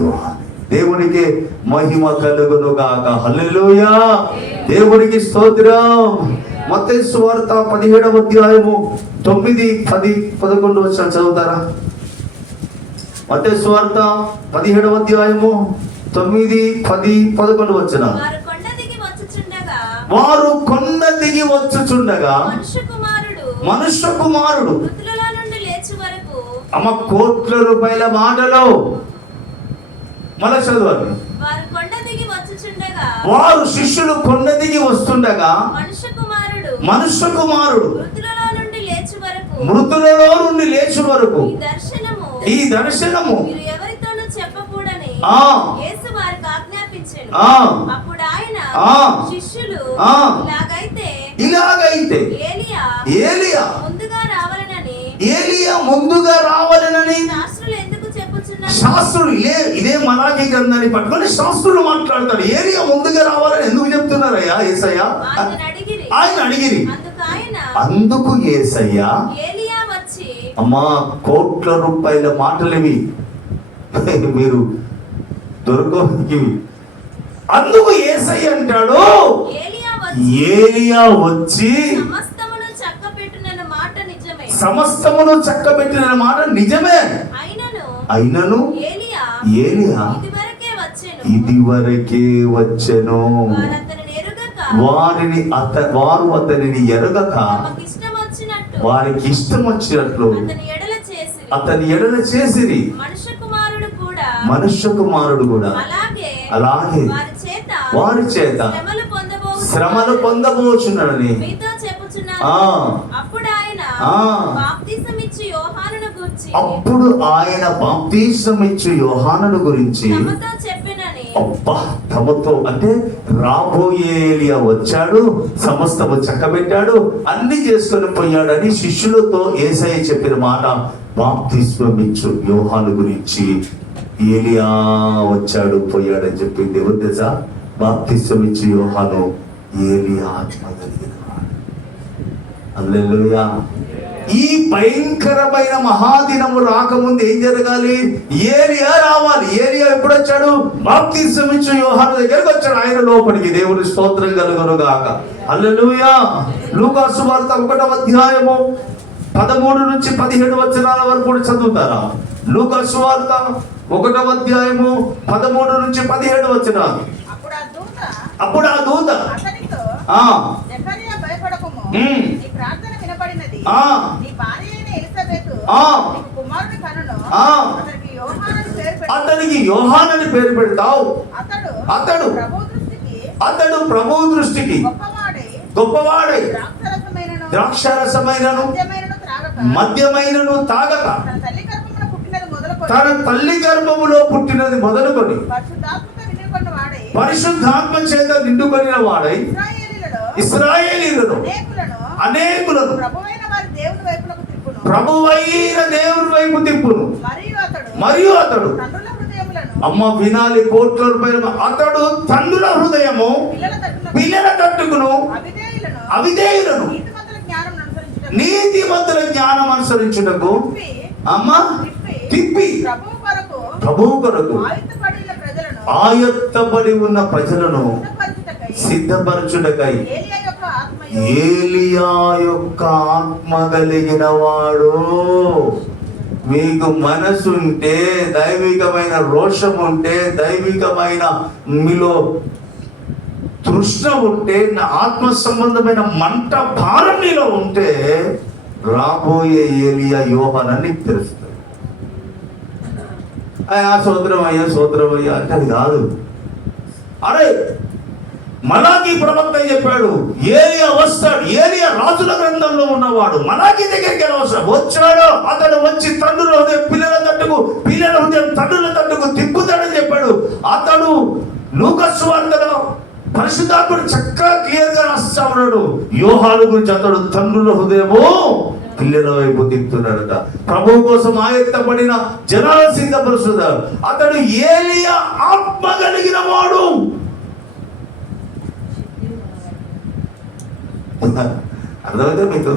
యోహాను. దేవునికి మహిమ కలుగును గాక. హల్లెలూయా. దేవునికి స్తోత్రం. మత్తయి సువార్త 17వ అధ్యాయము 9, 10, 11 వచనాలు చదువుతారా? మత్తయి సువార్త 17వ అధ్యాయము 9, 10, 11 వచనాలు. వారు కొండ దిగి వచ్చుచుండగా మనుష్య కుమారుడు అమ్మ ₹1,00,00,000 మాటలో మళ్ళా చదవాలి. వారు శిష్యులు కొండ దిగి వస్తుండగా మనుష్య కుమారుడు మృతులలో నుండి లేచి వరకు ఈ దర్శనము ఇలాగైతే ఏలియా ముందుగా రావాలనని శాస్త్రులు ఇదే మలాకి గ్రంథాన్ని పట్టుకొని శాస్త్రులు మాట్లాడతాడు. ఏలియా ముందుగా రావాలని ఎందుకు చెప్తున్నారయ్యా యేసయ్య? ఆయన అడిగిరి. అందుకు యేసయ్య అమ్మా కోట్ల రూపాయల మాటలు ఇవి మీరు దొరకవి. అందుకు యేసయ్య అంటాడు, ఏలియా వచ్చి సమస్తమును చక్కబెట్టిన మాట నిజమే. అయినను ఏలియా ఇదివరకే వచ్చెను, వారు అతనిని ఎరగక వారికి ఇష్టం వచ్చినట్లు అతని ఎడల చేసిరి. మనుష్య కుమారుడు కూడా అలాగే వారి చేత శ్రమలు పొందబోచున్నాడని. అప్పుడు ఆయన బాప్తిసం ఇచ్చు యోహానును గురించి అబ్బా తమతో అంటే రాబోయే ఏలియా వచ్చాడు, సమస్తము చక్కబెట్టాడు, అన్ని చేసుకొని పోయాడని శిష్యులతో యేసయ్య చెప్పిన మాట. బాప్తిస్మం ఇచ్చు యోహాను గురించి ఏలియా వచ్చాడు పోయాడని చెప్పింది ఎవరు తెలుసా? బాప్తిస్మం ఇచ్చు యోహాను ఏలియా ఆత్మ కలిగిన వాడు. హల్లెలూయా. ఈ భయంకరమైన మహాదినము రాకముందు ఏం జరగాలి? ఏలియా రావాలి. ఏలియా ఎప్పుడు వచ్చాడు? బాప్తిసం ఇచ్చు యోహాను దగ్గరికి వచ్చాడు. ఆయన లోపలికి. దేవుని స్తోత్రం కలుగును గాక. హల్లెలూయా. లూకా సువార్త 1వ అధ్యాయము 13 నుంచి 17 వచనాల వరకు కూడా చదువుతారా? లూకా సువార్త 1వ అధ్యాయము 13 నుంచి 17 వచనాలు. అప్పుడు ఆ దూత అతనికి యోహానని పేరు పెడతావు. అతడు ప్రభు దృష్టికి గొప్పవాడై ద్రాక్షారసమైనను మద్యమైనను తాగక తన తల్లి గర్భములో పుట్టినది మొదలుకొని పరిశుద్ధాత్మ చేత నిండుకొనిన వాడై ఇశ్రాయేలీయులను అనేకులను ప్రభువైన దేవుని వైపు తిప్పును. మరియు అతడు అమ్మ వినాలి, కోట్ల రూపాయలు. అతడు తండ్రుల హృదయము పిల్లల తట్టుకును అవిధేయులను నీతిమంతుల జ్ఞానం అనుసరించుటకు అమ్మ తిప్పి ప్రభువు కొరకు ఆయత్తపడి ఉన్న ప్రజలను సిద్ధపరచుటకై ఏలియా యొక్క ఆత్మ కలిగిన వాడు. మీకు మనసుంటే, దైవికమైన రోషం ఉంటే, దైవికమైన మీలో తృష్ణ ఉంటే, ఆత్మ సంబంధమైన మంట భారం నీలో ఉంటే రాబోయే ఏలియా యోహానని తెలుస్తుంది. సోదరమయ్యా సోదరమయ్యా అంటే అది కాదు. అరే మలాకి ప్రవక్త చెప్పాడు ఏలియా వస్తాడు. ఏలియా రాజుల గ్రంథంలో ఉన్నవాడు. మలాకి దగ్గరికి వచ్చాడు. అతడు వచ్చి తండ్రుల హృదయం పిల్లల తట్టుకు, పిల్లల హృదయం తండ్రుల తట్టుకు తిప్పుతాడని చెప్పాడు. అతడు లూకా సువార్తలో పరిశుద్ధాత్ముడు చక్కగా క్లియర్ గా రాస్తా ఉన్నాడు. యోహాను గురించి అతడు తండ్రుల హృదయము పిల్లల వైపు తిప్పుతున్నాడట. ప్రభు కోసం ఆయత్తపడిన జనాల సిద్ధపరుస్తున్నాడు. అతడు ఏలియా ఆత్మ కలిగిన వాడు. అర్థమైతే మీకు?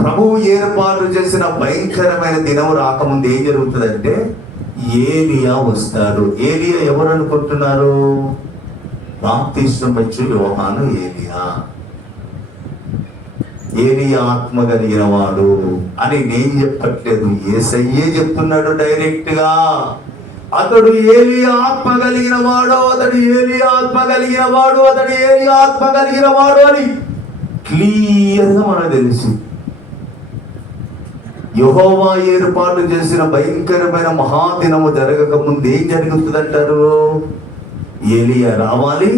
ప్రభువు ఏర్పాటు చేసిన భయంకరమైన దినం రాకముందు ఏం జరుగుతుందంటే ఏలియా వస్తాడు. ఏలియా ఎవరు అనుకుంటున్నారు? బాప్తిస్మం ఇచ్చు యోహాను ఏలియా ఆత్మ కలిగిన వాడు అని నేను చెప్పట్లేదు, యేసయ్యే చెప్తున్నాడు డైరెక్ట్ గా. అతడు ఏలియా ఆత్మ కలిగిన వాడు, అతడు ఏలియా ఆత్మ కలిగిన వాడు, అతడు ఏలియా ఆత్మ కలిగిన వాడు అని క్లియర్ గా మనకు తెలుసు. యెహోవా ఏర్పాటు చేసిన భయంకరమైన మహాదినము జరగక ముందు ఏం జరుగుతుందంటారు? ఏలియా రావాలి,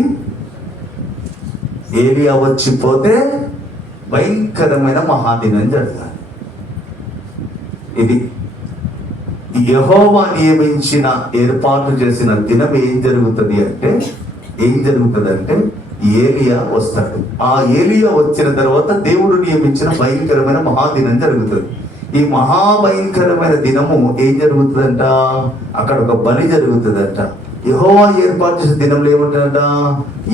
ఏలియా వచ్చిపోతే భయంకరమైన మహాదినం జరగాలి. ఇది యెహోవా నియమించిన ఏర్పాటు చేసిన దినం ఏం జరుగుతుంది అంటే ఏలియా వస్తాడు. ఆ ఏలియా వచ్చిన తర్వాత దేవుడు నియమించిన భయంకరమైన మహాదినం జరుగుతుంది. ఈ మహాభయంకరమైన దినము ఏం జరుగుతుందంట? అక్కడ ఒక బలి జరుగుతుందంట. యెహోవా ఏర్పాటు చేసిన దినంలో ఏమంటారంట?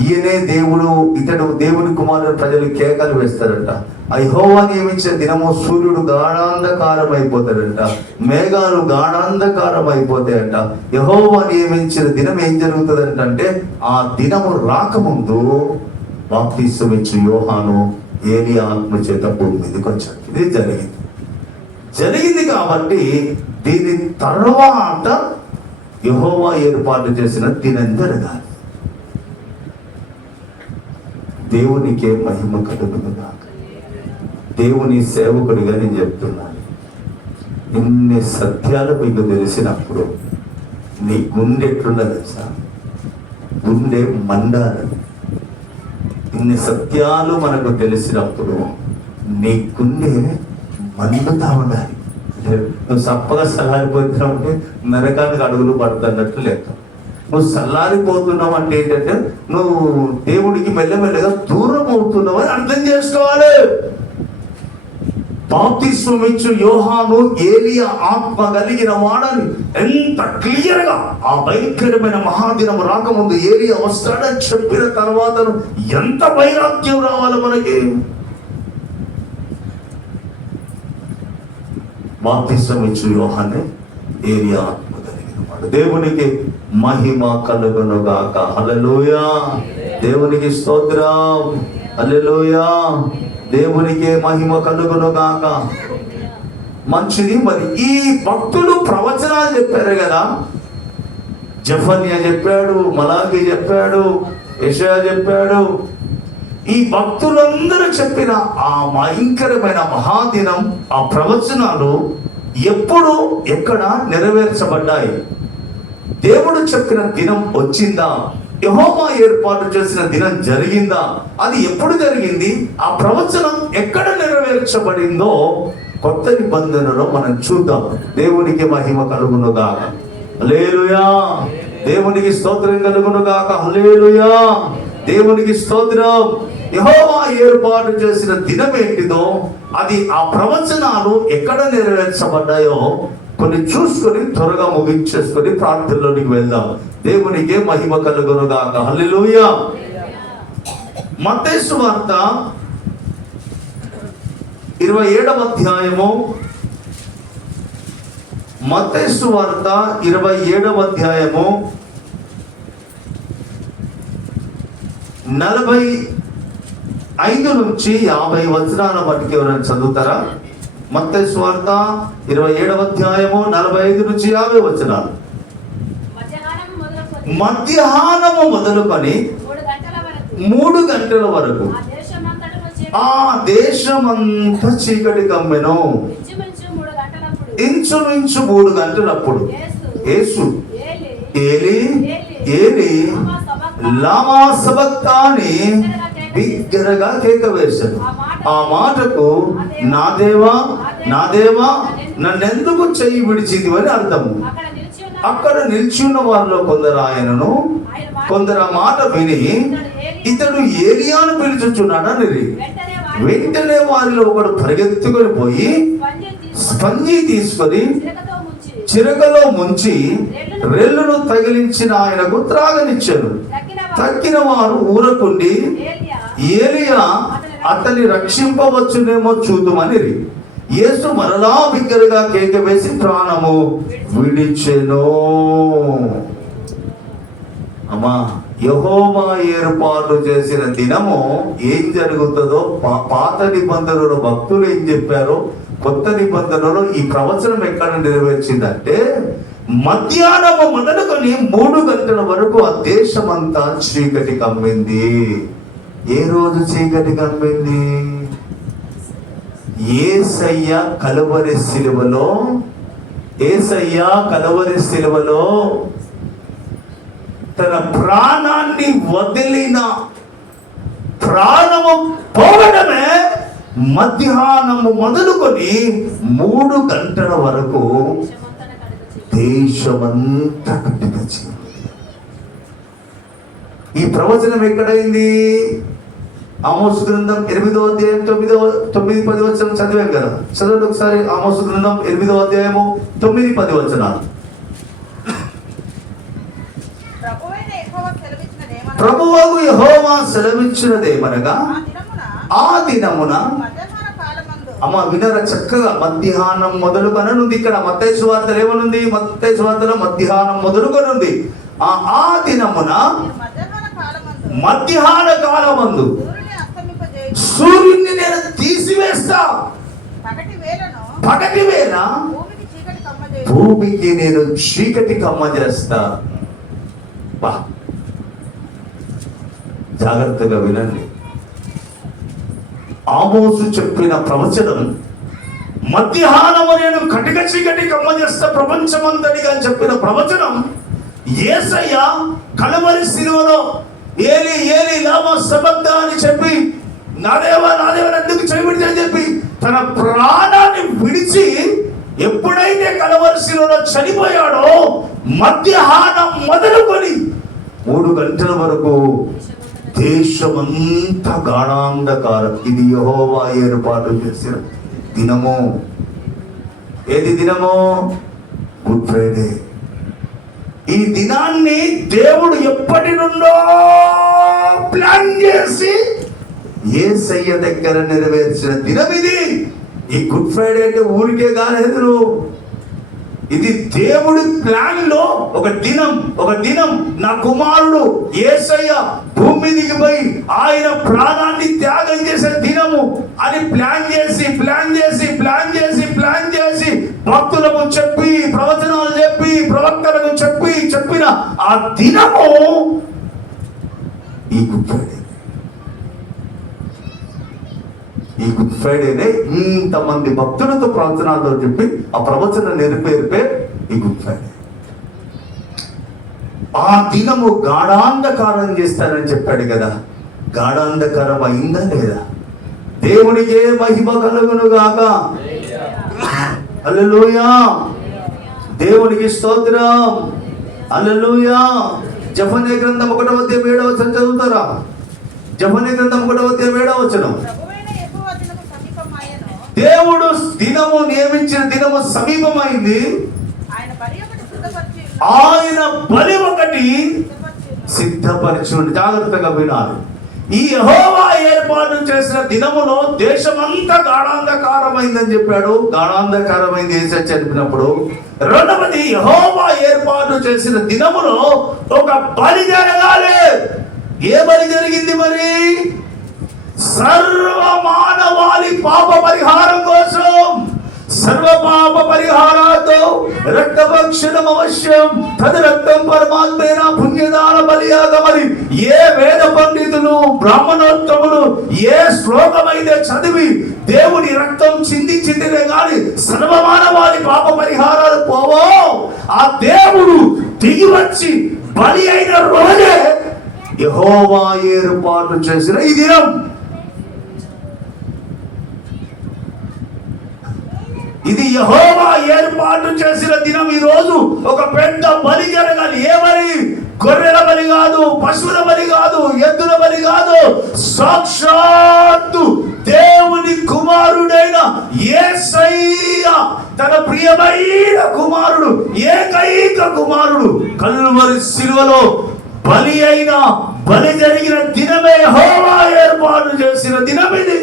ఈయనే దేవుడు, ఇతడు దేవుని కుమారుడు, ప్రజలు కేకలు వేస్తారంట. ఆ యెహోవా నియమించిన దినము సూర్యుడు గాఢాంధకారం అయిపోతాడంట, మేఘాలు గాఢాంధకారం అయిపోతాయంట. యెహోవా నియమించిన దినం ఏం జరుగుతుందంటే, ఆ దినము రాకముందు బాప్తిస్మం ఇచ్చు యోహాను ఏలియా ఆత్మ చేత భూమి మీదకి వచ్చాడు. ఇది జరిగింది కాబట్టి దీని తర్వాత యెహోవా ఏర్పాటు చేసిన దినం జరగాలి. దేవునికే మహిమ కలుగునుగాక. దేవుని సేవకుడిగా నేను చెప్తున్నాను, ఇన్ని సత్యాలు మీకు తెలిసినప్పుడు నీ గుండె ఎట్లుండదు సార్? గుండె మండాలి. ఇన్ని సత్యాలు మనకు తెలిసినప్పుడు నీ గుండె మండుతా ఉండాలి. నువ్వు చప్పగా సల్లారిపోతున్నావు అంటే నరకానికి అడుగులు పడుతున్నట్టు లెక్క. నువ్వు సల్లారిపోతున్నావు అంటే ఏంటంటే నువ్వు దేవుడికి మెల్లమెల్లగా దూరం అవుతున్నావు అని అర్థం చేసుకోవాలి. బాప్తిస్మం ఇచ్చు యోహాను ఏలియా ఆత్మ కలిగిన వాడని ఎంత క్లియర్ గా ఆ భయంకరమైన మహాదినం రాకముందు ఏలియా వస్తాడని చెప్పిన తర్వాత ఎంత వైరాగ్యం రావాలి మనకి. బాప్తిస్మం ఇచ్చు యోహానే ఏలియా ఆత్మ కలిగిన వాడు. దేవునికి మహిమ కలుగునుగాక. హల్లెలూయా. దేవునికి స్తోత్రం. హల్లెలూయా. దేవునికి మహిమ కలుగునుగాక. మంచిది. మరి ఈ భక్తులు ప్రవచనాలు చెప్పారు కదా. జెఫన్యా చెప్పాడు, మలాకి చెప్పాడు, యెషయా చెప్పాడు. ఈ భక్తులందరూ చెప్పిన ఆ భయంకరమైన మహాదినం, ఆ ప్రవచనాలు ఎప్పుడు ఎక్కడ నెరవేర్చబడ్డాయి? దేవుడు చెప్పిన దినం వచ్చిందా? యెహోవా ఏర్పాటు చేసిన దినం జరిగిందా? అది ఎప్పుడు జరిగింది? ఆ ప్రవచనం ఎక్కడ నెరవేర్చబడిందో కొత్త నిబంధనలో మనం చూద్దాం. దేవునికి మహిమ కలుగునుగాక. హల్లెలూయా. దేవునికి స్తోత్రం కలుగునుగాక. హల్లెలూయా. దేవునికి స్తోత్రం. యెహోవా ఏర్పాటు చేసిన దినం ఏంటిదో, అది ఆ ప్రవచనాలు ఎక్కడ నెరవేర్చబడ్డాయో కొన్ని చూసుకొని త్వరగా ముగించేసుకొని ప్రార్థనలోనికి వెళ్దాం. దేవునికి మహిమ కలుగునుగాక. హల్లెలూయా. మత్తయి సువార్త 27వ అధ్యాయము, మత్తయి సువార్త 27వ అధ్యాయము 45 నుంచి 50 వచనాల మట్టుకు ఎవరైనా చదువుతారా? మత్తయి సువార్త 27వ అధ్యాయము 45 నుంచి 50 వచనాలు. మధ్యాహ్నము మొదలుకొని 3 గంటల వరకు ఆ దేశమంతా చీకటి కమ్మెను. ఇంచుమించు 3 గంటలప్పుడు యేసు ఏలీ ఏలీ లామా సబక్తాని బిగ్గరగా కేక వేశాడు. ఆ మాటకు నా దేవా నా దేవా నన్నెందుకు చెయ్యి విడిచింది అని అర్థము. అక్కడ నిల్చున్న వారిలో కొందరు ఆయనను, కొందరు ఆ మాట విని ఇతడు ఏలియాను పిలుచుచున్నాడని వెంటనే వారిలో ఒకడు పరిగెత్తుకొని పోయి స్పంజి తీసుకొని చిరకలో ముంచి రెల్లును తగిలించిన ఆయనకు త్రాగనిచ్చారు. తక్కిన వారు ఊరకుండి ఏలియా అతన్ని రక్షింపవచ్చునేమో చూద్దామని యేసు మరలా బిగ్గరగా కేక వేసి ప్రాణము విడిచెను. అమ్మా, యెహోవా ఏర్పాటు చేసిన దినము ఏం జరుగుతుందో పాత నిబంధనలో భక్తులు ఏం చెప్పారో, కొత్త నిబంధనలో ఈ ప్రవచనం ఎక్కడ నెరవేర్చిందంటే మధ్యాహ్నము మొదలుకొని 3 గంటల వరకు ఆ దేశమంతా చీకటి కమ్మింది. ఏ రోజు చీకటి కమ్మింది? యేసయ్య కలువరి శిలువలో, యేసయ్య కలువరి శిలువలో తన ప్రాణాన్ని వదిలిన ప్రాణము పోవడమే మధ్యాహ్నము మొదలుకొని 3 గంటల వరకు దేశమంతా కట్టినచ్చింది. ఈ ప్రవచనం ఎక్కడైంది? ఆమోసు గ్రంథం 8వ అధ్యాయం 9-10 వచనం చదివాం కదా. చదవండి ఒకసారి. ఆమోసు గ్రంథం 8వ అధ్యాయము 9-10 వచనాలు. ప్రభువగు యెహోవా సెలవిచ్చినదేమనగా, ఆ దినమున అమ్మ వినర చక్కగా మధ్యాహ్నం మొదలుకొనుంది. ఇక్కడ మత్తయి సువార్తలో ఏమనుంది? మత్తయి సువార్తలో మధ్యాహ్నం మొదలుకొనుంది. ఆ దినమున మధ్యాహ్న కాలమందు సూర్యుడిని నేను తీసివేస్తా, పగటి వేళ భూమికి నేను చీకటి కమ్మజేస్తా. బా, జాగ్రత్తగా వినండి. ఆమోసు చెప్పిన ప్రవచనం మధ్యాహ్నము నేను కటిక చీకటి కమ్మజేస్తా ప్రపంచమంతటిగా అని చెప్పిన ప్రవచనం యేసయ్య కలవరి శిలువలో ఏలి ఏలి లామా సబక్తా అని చెప్పి, నా దేవా ఎందుకు చేయబడి చెప్పి తన ప్రాణాన్ని విడిచి ఎప్పుడైతే కలవరి శిలువలో చనిపోయాడో మధ్యాహ్నం మొదలుకొని 3 గంటల వరకు దేశమంతా గాఢాంధకారం. ఇది యెహోవా ఏర్పాటు చేసిన దినము. ఏది దినము? Good Friday. ఈ దినాన్ని దేవుడు ఎప్పటి నుండో ప్లాన్ చేసి యేసయ్య దగ్గర నెరవేర్చిన దినం ఇది. ఈ గుడ్ ఫ్రైడే అంటే ఊరికే కాలేదు. ఇది దేవుడి ప్లాన్ లో ఒక దినం. నా కుమారుడు యేసయ్య భూమి దిగిపోయి ఆయన ప్రాణాన్ని త్యాగం చేసే దినము అని ప్లాన్ చేసి భక్తులకు చెప్పి, ప్రవచనాలు చెప్పి, ప్రవక్తలకు చెప్పిన ఆ దినము ఈ గుడ్ ఫ్రైడే. ఈ గుడ్ ఫ్రైడేనే ఇంతమంది భక్తులతో ప్రవచనాలతో చెప్పి ఆ ప్రవచన నెరవేర్పే ఈ గుడ్ ఫ్రైడే. ఆ దినము గాఢాంధకారం చేస్తానని చెప్పాడు కదా. గాఢాంధకారం అయిందా లేదా? దేవునికే మహిమ కలుగును గాక. హల్లెలూయా. దేవునికి స్తోత్రం. హల్లెలూయా. జెఫన్యా గ్రంథం 1వ అధ్యాయం 7వ వచనం చదువుతారా? జెఫన్యా గ్రంథం 1వ అధ్యాయం 7వ వచనం. దేవుడు దినము నియమించిన దినము సమీపమైంది. ఆయన బలి ఒకటి సిద్ధపరిచి. జాగ్రత్తగా వినాలి. ఈ యెహోవా ఏర్పాటు చేసిన దినములో దేశమంతా గాఢాంధకారమైందని చెప్పాడు. గాఢాంధకారమైంది యేసయ్య చనిపోయినప్పుడు. రెండవది, యెహోవా ఏర్పాటు చేసిన దినములో ఒక బలి జరగాలి. ఏ బలి జరిగింది మరి? సర్వ మానవాళి పాప పరిహారం కోసం. సర్వ పాప పరిహారాతో రక్తభక్షణం అవశ్యం. తది రక్తం పరమాత్మేన పుణ్యదాన బలియాగమని ఏ వేద పండితులు బ్రాహ్మణోత్తములు ఏ శ్లోకమైతే చదివి దేవుని రక్తం చిందించితేనే గాని సర్వ మానవాళి పాప పరిహారాలు పోవో. ఆ దేవుడు దిగి వచ్చి బలి అయిన రోజే యెహోవా ఏర్పాటు చేసిన ఈ దినం. ఇది యెహోవా ఏర్పాటు చేసిన దినం. ఈ రోజు ఒక పెద్ద బలి జరగాలి. ఏ బలి? గొర్రెల బలి కాదు, పశువుల బలి కాదు, ఎద్దుల బలి కాదు. సాక్షాత్తు దేవుని కుమారుడైన యేసయ్య తన ప్రియమైన కుమారుడు, ఏకైక కుమారుడు కల్వరి శిలువలో బలి అయిన బలి జరిగిన దినమే యెహోవా ఏర్పాటు చేసిన దినం ఇది.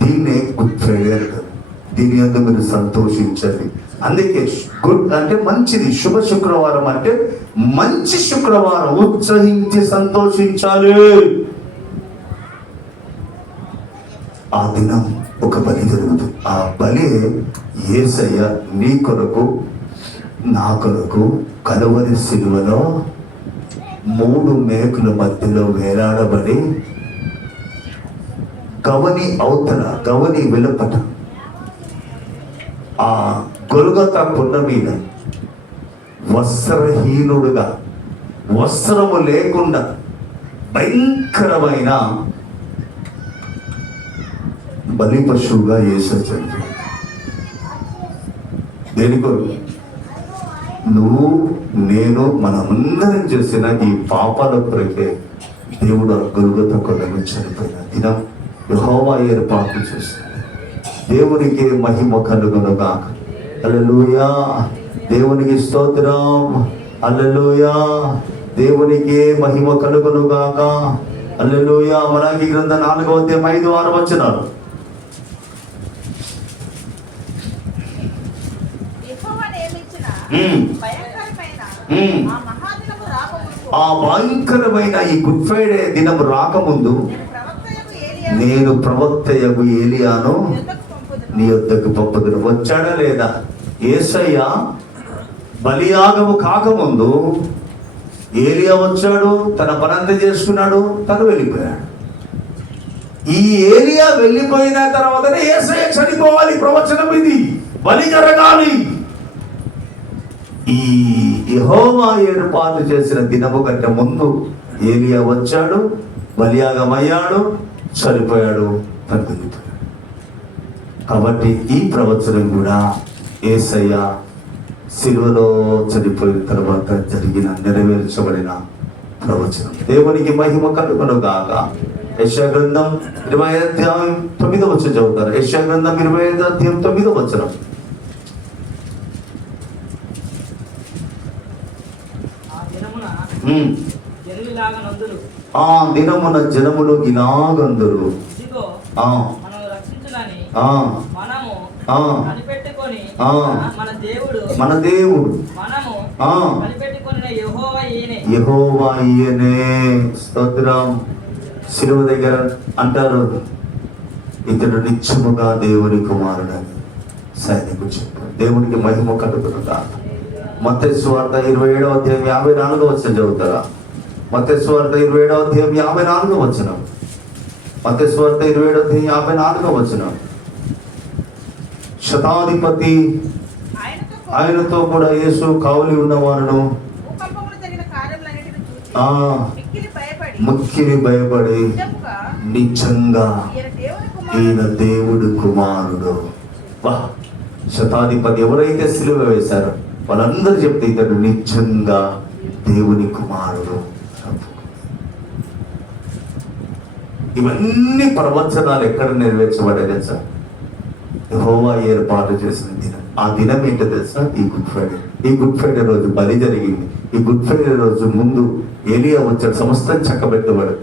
దీన్నే గుడ్ ఫ్రైడే అంటారు. దీని అందు మీరు సంతోషించండి. అందుకే గుడ్ అంటే మంచిది. శుభ శుక్రవారం అంటే మంచి శుక్రవారం. ఉత్సహించి సంతోషించాలి. ఆ దినం ఒక బలి జరుగుతుంది. ఆ బలి యేసయ్య నీ కొరకు నా కొరకు కలువరి శిలువలో 3 మేకుల మధ్యలో వేలాడబడి గవని అవతల గవని వెలుపట ఆ గొల్గొతా కొండ మీద వస్త్రహీనుడుగా, వస్త్రము లేకుండా భయంకరమైన బలి పశువుగా యేసు చనిపోయాడు. దేని కొరకు? నువ్వు నేను మనమందరం చేసిన ఈ పాపాల కొరకే దేవుడు గొల్గొతా కొండలో చనిపోయిన దినం యెహోవా ఏర్పాటు చేసింది. దేవునికి మహిమ కలుగునుగాక. హల్లెలూయా. దేవునికి స్తోత్రం. హల్లెలూయా. దేవునికి మహిమ కలుగునుగాక. హల్లెలూయా. మలాకి గ్రంథం 4వ అధ్యాయం 5-6 వచనాలు. ఆ భయంకరమైన ఈ గుడ్ ఫ్రైడే దినం రాకముందు నేను ప్రవక్తయగు ఏలియాను నీ యొద్దకు పంపుదును. వచ్చాడా లేదా? యేసయ్య బలియాగము కాకముందు ఏలియా వచ్చాడు, తన పనంతా చేసుకున్నాడు, తను వెళ్ళిపోయాడు. ఈ ఏలియా వెళ్ళిపోయిన తర్వాతనే యేసయ్య చనిపోవాలి. ప్రవచనం ఇది, బలి జరగాలి. ఈ యెహోవా ఏర్పాటు చేసిన దినము కంటే ముందు ఏలియా వచ్చాడు, బలియాగమయ్యాడు, చనిపోయాడు, తను వెళ్ళిపోయాడు. కాబట్టి ఈ ప్రవచనం కూడా యేసయ్య సిలువలో చనిపోయిన తర్వాత జరిగిన నెరవేర్చబడిన ప్రవచనం. దేవునికి మహిమ కలుగునుగాక. యెషయా గ్రంథం 25వ అధ్యాయం 9వ వచనం చదువుతారు. యెషయా గ్రంథం 25వ అధ్యాయం 9వ వచనం. ఆ దినమున జనములు ఇలాగందురు, మన దేవుడు యెహోవా ఈయనే. స్తోత్రం. శిలువ దగ్గర అంటారు, ఇతడు నిత్యముగా దేవుని కుమారుడని సైనికుడు చెప్పారు. దేవునికి మహిమ కలుగునుగాక. మత్తయి సువార్త 27వ అధ్యాయం 54వ వచనం చదువుతారా? మత్తయి సువార్త 27వ అధ్యాయం 54వ వచనం. మత్తయి సువార్త 27వ అధ్యాయం 54వ వచనం. శతాధిపతి ఆయనతో కూడా యేసు కావలి ఉన్నవారును ముక్కిని భయపడి నిజంగా ఈయన దేవుడు కుమారుడు. శతాధిపతి ఎవరైతే సిలువ వేశారో వాళ్ళందరూ చెప్తే ఇతడు నిజంగా దేవుని కుమారుడు. ఇవన్నీ ప్రవచనాలు ఎక్కడ నెరవేర్చబడ్డాయి తెలుసా? యెహోవా ఏర్పాటు చేసిన దినం. ఆ దినం ఏంటో తెలుసా? ఈ గుడ్ ఫ్రైడే. ఈ గుడ్ ఫ్రైడే రోజు బలి జరిగింది. ఈ గుడ్ ఫ్రైడే రోజు ముందు ఏలియా వచ్చాడు, సమస్తం చక్కబెట్టబడు.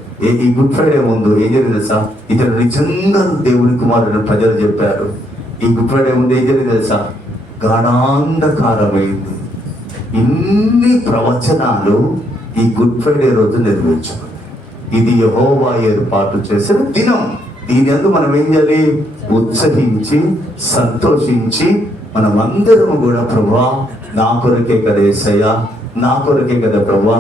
ఈ గుడ్ ఫ్రైడే ముందు ఏం జరిగింది తెలుసా? ఇతడు నిజంగా దేవుని కుమారుడు ప్రజలు చెప్పారు. ఈ గుడ్ ఫ్రైడే ముందు ఏం జరిగింది తెలుసా? గాఢాంధకారమైంది. ఇన్ని ప్రవచనాలు ఈ గుడ్ ఫ్రైడే రోజు నెరవేర్చారు. ఇది యెహోవా ఏర్పాటు చేసిన దినం. దీని అందు మనం ఏం చేయాలి? ఉత్సహించి సంతోషించి మనం అందరం కూడా, ప్రభువా నా కొరకే కదా యేసయ్య, నా కొరకే కదా ప్రభువా,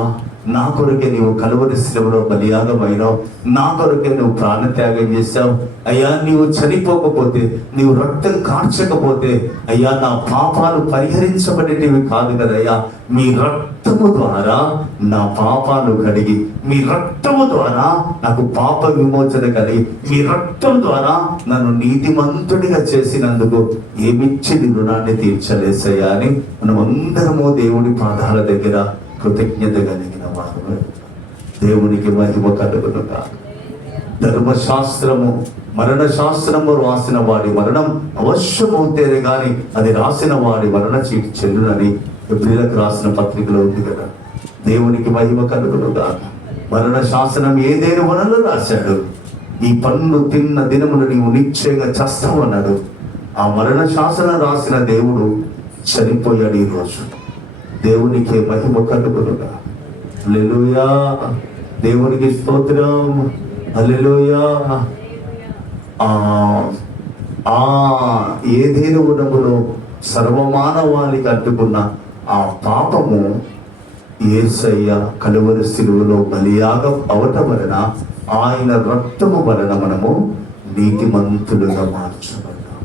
నా కొరకే నీవు కలువరి శిలువలో బలియాగమైనావు, నా కొరకే నువ్వు ప్రాణత్యాగం చేశావు అయ్యా. నీవు చనిపోకపోతే, నీవు రక్తం కార్చకపోతే అయ్యా నా పాపాలు పరిహరించబడేటివి కాదు కదయ్యా. మీ రక్తము ద్వారా నా పాపాలు కడిగి, మీ రక్తము ద్వారా నాకు పాప విమోచన కలిగి, మీ రక్తం ద్వారా నన్ను నీతిమంతుడిగా చేసినందుకు ఏమిచ్చి నీ రుణాన్ని తీర్చలేసయ్యా అని మనం అందరము దేవుడి పాదాల దగ్గర కృతజ్ఞత కలిగిన వారు. దేవునికి మహిమ కలుగునుగా. ధర్మశాస్త్రము మరణ శాస్త్రము రాసిన వాడి మరణం అవశ్యమవుతేనే గాని అది రాసిన వాడి మరణ చీటి చెల్లునని ఎబ్రీలకు రాసిన పత్రికలో ఉంది కదా. దేవునికి మహిమ కలుగునుగా. మరణ శాసనం ఏదేను వనలో రాశాడు. ఈ పన్ను తిన్న దినములు నీవు నిశ్చయంగా చస్తావన్నాడు. ఆ మరణ శాసనం రాసిన దేవుడు చనిపోయాడు ఈ రోజు. దేవునికి మహిమ కలుగునుగా. హల్లెలూయా. దేవునికి స్తోత్రం. హల్లెలూయా. ఏదేను గుణములో సర్వమానవాళికి అడ్డుకున్న ఆ పాపము యేసయ్య కలువరి శిలువలో బలియాగం అవటం వలన, ఆయన రక్తము వలన మనము నీతిమంతులుగా మార్చబడ్డాం.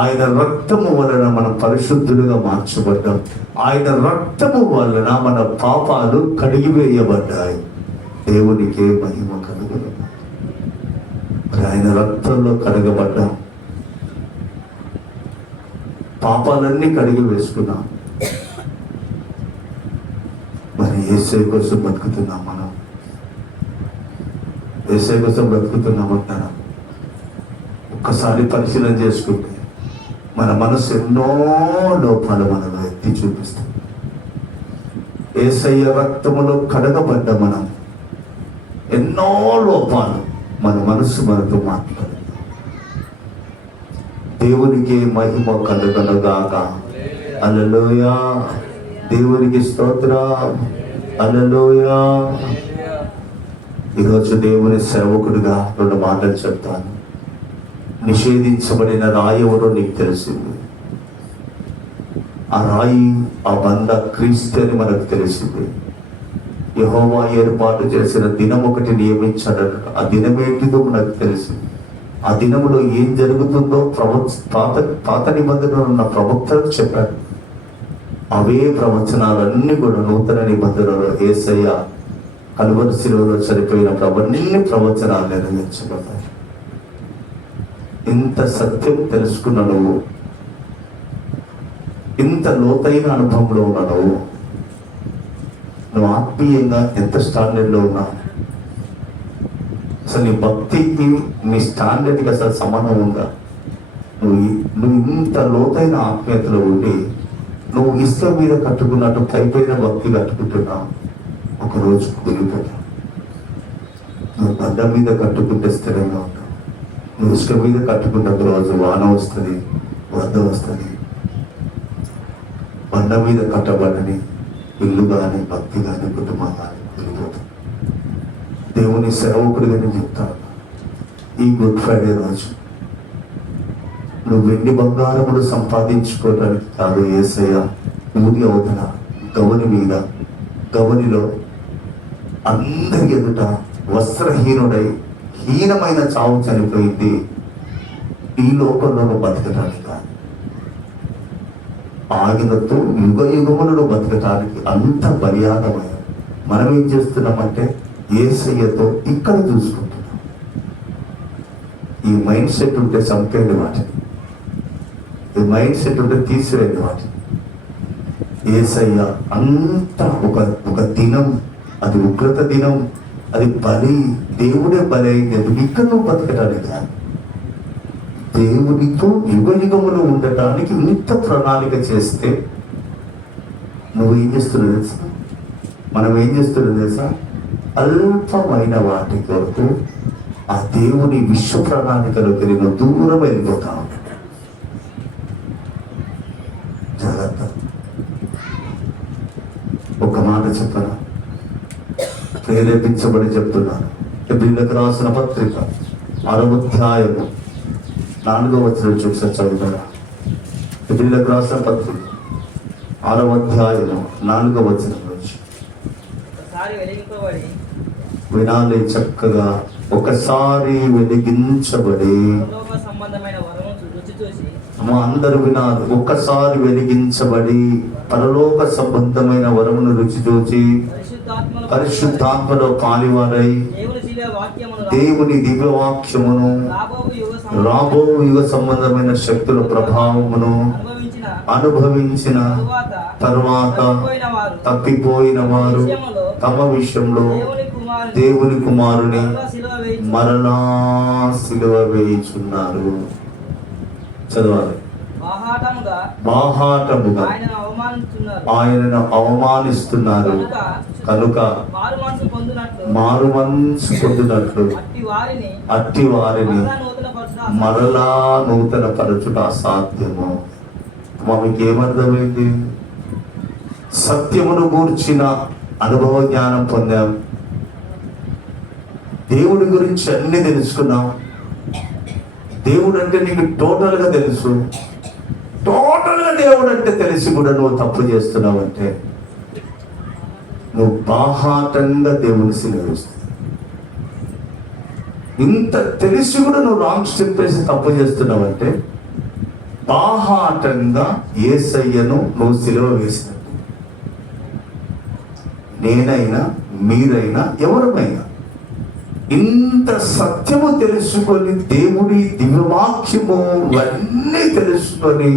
ఆయన రక్తము వలన మనం పరిశుద్ధులుగా మార్చబడ్డాం. ఆయన రక్తము వలన మన పాపాలు కడిగివేయబడ్డాయి. దేవునికి మహిమ కలుగును. ఆయన రక్తంలో కడగబడ్డాం, పాపాలన్నీ కడిగి వేసుకున్నాం. యేసయ్య కోసం బతుకుతున్నాం మనం. యేసయ్య కోసం బ్రతుకుతున్నామంటారా? ఒక్కసారి పరిశీలన చేసుకుంటే మన మనసు ఎన్నో లోపాలు మనలో ఎత్తి చూపిస్తుంది. యేసయ్య రక్తములో కడగబడ్డ మనం ఎన్నో లోపాలు మన మనసు మనతో మాట్లాడు. దేవునికి మహిమ కలుగునుగాక. హల్లెలూయా. దేవునికి స్తోత్రం. హల్లెలూయా. ఈరోజు దేవుని సేవకుడిగా 2 మాటలు చెప్తాను. నిషేధించబడిన రాయి ఎవరో నీకు తెలిసింది. ఆ రాయి, ఆ బండ క్రీస్తు అని మనకు తెలిసింది. యెహోవా ఏర్పాటు చేసిన దినం ఒకటి నియమించాడు. ఆ దినమేంటిదో మనకు తెలిసింది. ఆ దినములో ఏం జరుగుతుందో పాత నిబంధనలో ఉన్న ప్రవక్తలకు చెప్పాడు. అవే ప్రవచనాలన్నీ కూడా నూతన నిబంధనలో యేసయ్య కలువరి శిలువలో చనిపోయినప్పుడు అవన్నీ ప్రవచనాలు నెరవేర్చబడ్డాయి. ఇంత సత్యం తెలుసుకున్న నువ్వు, ఇంత లోతైన అనుభవంలో ఉన్న నువ్వు ఆత్మీయంగా ఎంత స్టాండర్డ్లో ఉన్నావు? అసలు నీ భక్తికి నీ స్టాండర్డ్కి అసలు సంబంధం ఉందా? నువ్వు ఇంత లోతైన ఆత్మీయతలో ఉండి నువ్వు ఇసుక మీద కట్టుకున్నట్టు పైపైన భక్తి కట్టుకుంటున్నావు, ఒకరోజు కూలిపోతావు. నువ్వు బండ మీద కట్టుకుంటే స్థిరంగా ఉంటావు. నువ్వు ఇసుక మీద కట్టుకున్న రోజు వాన వస్తుంది, వరద వస్తుంది. బండ మీద కట్టబడని ఇల్లు కానీ, భక్తి కానీ, కుటుంబం కానీ వెళ్ళిపోతుంది. దేవుని సేవకుడిగా నేను చెప్తాను, ఈ గుడ్ ఫ్రైడే రోజు నువ్వు వెండి బంగారములు సంపాదించుకోవడానికి కాదు, యేసయ్య ఊరి అవతల గవని మీద, గవనిలో అందరి ఎదుట వస్త్రహీనుడై హీనమైన చావు చనిపోయింది ఈ లోకంలో బతకటానికి కాదు, ఆగినతో యుగ యుగములను బతకటానికి. అంత బలియాగమైన మనం ఏం చేస్తున్నామంటే యేసయ్యతో ఇక్కడ చూసుకుంటున్నాం. ఈ మైండ్ సెట్ ఉంటే చంపేయండి వాటిని, ఈ మైండ్ సెట్ ఉంటే తీసివేయండి వాటిని. యేసయ్య అంత ఒక దినం, అది ఉగ్రత దినం, అది బలి, దేవుడే బలి అయింది. ఇక్కడ నువ్వు బతకటానికి కాదు, దేవునితో యుగ యుగములు ఉండటానికి ఇంత ప్రణాళిక చేస్తే నువ్వు ఏం చేస్తున్నావు తెలుసా? మనం ఏం చేస్తున్నావు తెలుసా? అల్పమైన వాటి కొరకు ఆ దేవుని విశ్వ ప్రణాళికలోకి నువ్వు దూరం వెళ్ళిపోతావు. జాగ్రత్త. ఒక మాట చెప్పనా, ప్రేరేపించబడి చెప్తున్నాను. హెబ్రీయులకు రాసిన పత్రిక 6వ అధ్యాయము 4వ వచనం చూసి చదువుతారా? హెబ్రీయులకు రాసిన పత్రిక 6వ అధ్యాయము 4వ వచనం నుంచి వినాలి చక్కగా. ఒకసారి వెలిగించబడి, అందరూ వినాలి. ఒక్కసారి వెలిగించబడి పరలోక సంబంధమైన వరమును రుచి చూచి పరిశుద్ధాత్మలో పాలివారై దేవుని దివ్యవాక్యమును రాబో యుగ సంబంధమైన శక్తుల ప్రభావమును అనుభవించిన తర్వాత తప్పిపోయిన వారు తమ విషయంలో దేవుని కుమారుని మరలా సిలువ వేయుచున్నారు. చదవాలి. బాహాటముగా ఆయనను అవమానిస్తున్నారు కనుక మారు మనసు పొందినట్లు అట్టి వారిని మరలా నూతన పరచుట అసాధ్యము. మీకు ఏమర్థమైంది? సత్యమును గూర్చిన అనుభవ జ్ఞానం పొందాం, దేవుడి గురించి అన్ని తెలుసుకున్నాం. దేవుడు అంటే నీకు టోటల్గా తెలుసు. టోటల్గా దేవుడు అంటే తెలిసి కూడా నువ్వు తప్పు చేస్తున్నావు అంటే నువ్వు బాహాటంగా దేవుని సిలువేస్తావు. ఇంత తెలిసి కూడా నువ్వు రాంగ్ స్టెప్ వేసి తప్పు చేస్తున్నావు అంటే బాహాటంగా యేసయ్యను నువ్వు సిలువ వేసినట్టు. నేనైనా మీరైనా ఎవరమైనా ఇంత సత్యము తెలుసుకొని, దేవుడి దివ్యవాక్యము అన్నీ తెలుసుకొని,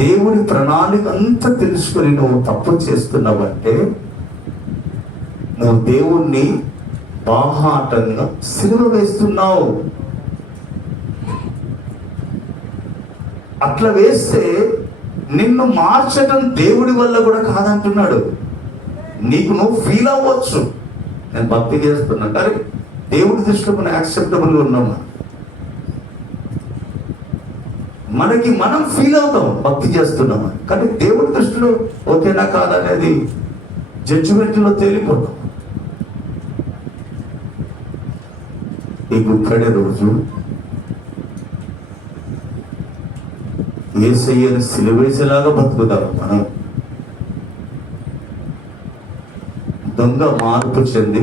దేవుడి ప్రణాళిక అంతా తెలుసుకొని నువ్వు తప్పు చేస్తున్నావంటే నువ్వు దేవుణ్ణి బాహాటంగా సిలువ వేస్తున్నావు. అట్లా వేస్తే నిన్ను మార్చటం దేవుడి వల్ల కూడా కాదంటున్నాడు. నీకు నువ్వు ఫీల్ అవ్వచ్చు, నేను భక్తి చేస్తున్నా, కానీ దేవుడి దృష్టిలో మనం యాక్సెప్టబుల్గా ఉన్నామా? మనకి మనం ఫీల్ అవుతాం భక్తి చేస్తున్నామా, కానీ దేవుడి దృష్టిలో ఓకేనా కాదనేది జడ్జిమెంట్లో తేలిపోతాం. ఈ గుడ్ ఫ్రైడే రోజు యేసయ్యను సిలువేసేలాగా బతుకుతాం. మనం దొంగ మార్పు చెంది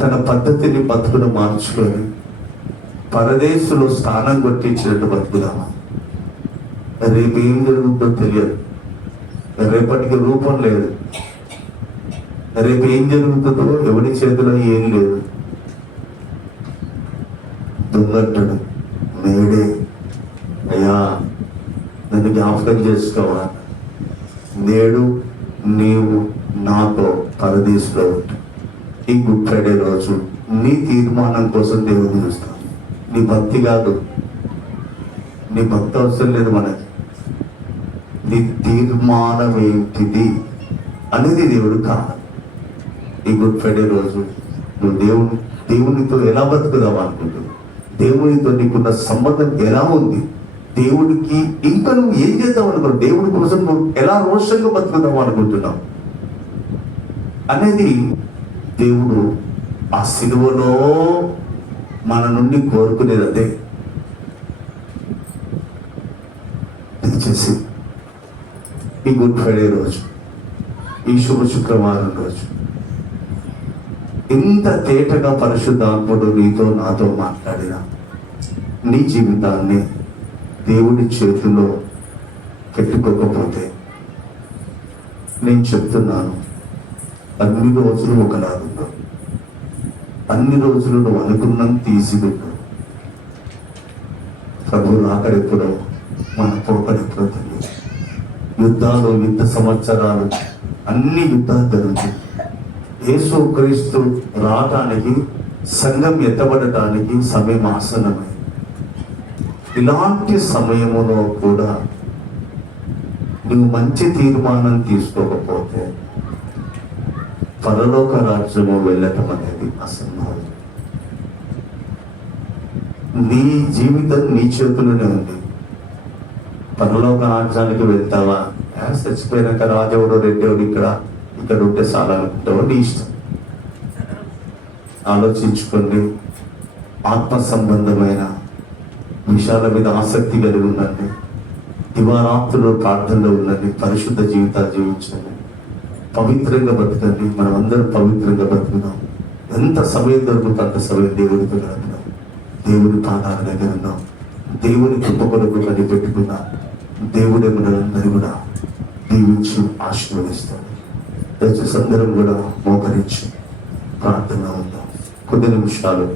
తన పద్ధతిని బతుకును మార్చుకొని పరదేశంలో స్థానం కొట్టించినట్టు బతుకుదామా? రేపు ఏం జరుగుతుందో తెలియదు, రేపటికి రూపం లేదు, రేపు ఏం జరుగుతుందో ఎవరి చేతిలో ఏం లేదు. దొంగంటాడు, నేడే అయ్యా నన్ను జ్ఞాపకం చేసుకోవా, నేడు నీవు నాతో పరదేశంలో ఉంటా. ఈ గుడ్ ఫ్రైడే రోజు నీ తీర్మానం కోసం దేవుడు చూస్తాను. నీ భక్తి కాదు, నీ భక్తి అవసరం లేదు మనకి. నీ తీర్మానం ఏంటిది అనేది దేవుడు కాదు. ఈ గుడ్ ఫ్రైడే రోజు నువ్వు దేవునితో ఎలా బతుకుదాం అనుకుంటున్నావు? దేవునితో నీకున్న సంబంధం ఎలా ఉంది? దేవుడికి ఇంకా నువ్వు ఏం చేద్దాం అనుకుంటున్నావు? దేవుడి కోసం నువ్వు ఎలా రోషంగా బతుకుదాం అనుకుంటున్నావు అనేది దేవుడు ఆ సిలువలో మన నుండి కోరుకునేది అదే. దయచేసి ఈ గుడ్ ఫ్రైడే రోజు, ఈ శుభ శుక్రవారం రోజు ఇంత తేటగా పరిశుద్ధాత్ముడు నీతో నాతో మాట్లాడిన నీ జీవితాన్ని దేవుడి చేతిలో పెట్టుకోకపోతే నేను చెప్తున్నాను, అన్ని రోజులు ఒకలాగా, అన్ని రోజులు నువ్వు అనుకున్నాం తీసిపెట్టు. ప్రభు రాకడెప్పుడో మన పోకడెప్పుడో తెలియదు. యుద్ధాలు, యుద్ధ సంవత్సరాలు, అన్ని యుద్ధాలు జరుగుతాయి. యేసు క్రీస్తు రావటానికి, సంఘం ఎత్తబడటానికి సమయం ఆసన్నమే. ఇలాంటి సమయములో కూడా నువ్వు మంచి తీర్మానం తీసుకోకపోతే పరలోక రాజ్యము వెళ్ళటం అనేది అసంభవం. నీ జీవితం నీ చేతుల్లోనే ఉంది. పరలోక రాజ్యానికి వెళ్తావా? చచ్చిపోయినాక రాజవుడు రెండేవుడు ఇక్కడ ఉంటే చాలా అనుకుంటావో నీ ఇష్టం. ఆలోచించుకోండి. ఆత్మ సంబంధమైన విషయాల మీద ఆసక్తి కలిగి ఉండండి. దివారాత్రులు ప్రార్థనలో ఉండండి. పరిశుద్ధ జీవితాలు జీవించండి. పవిత్రంగా బతకండి. మనం అందరం పవిత్రంగా బతుకుదాం. ఎంత సమయం దొరుకుతుంది అంత సమయం దేవుడితో గడుపుదాం. దేవుడి పాదాల దగ్గర ఉన్నాం. దేవుని కృప కొరకు కనిపెట్టుకున్నాం. దేవుడే మనందరూ కూడా దీవించి ఆశీర్వదిస్తాడు. దయచేసి అందరం కూడా మోకరించి ప్రార్థనలో ఉందాం. కొద్ది నిమిషాలు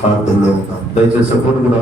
ప్రార్థనలో ఉందాం. దయచేసి ఎప్పుడు కూడా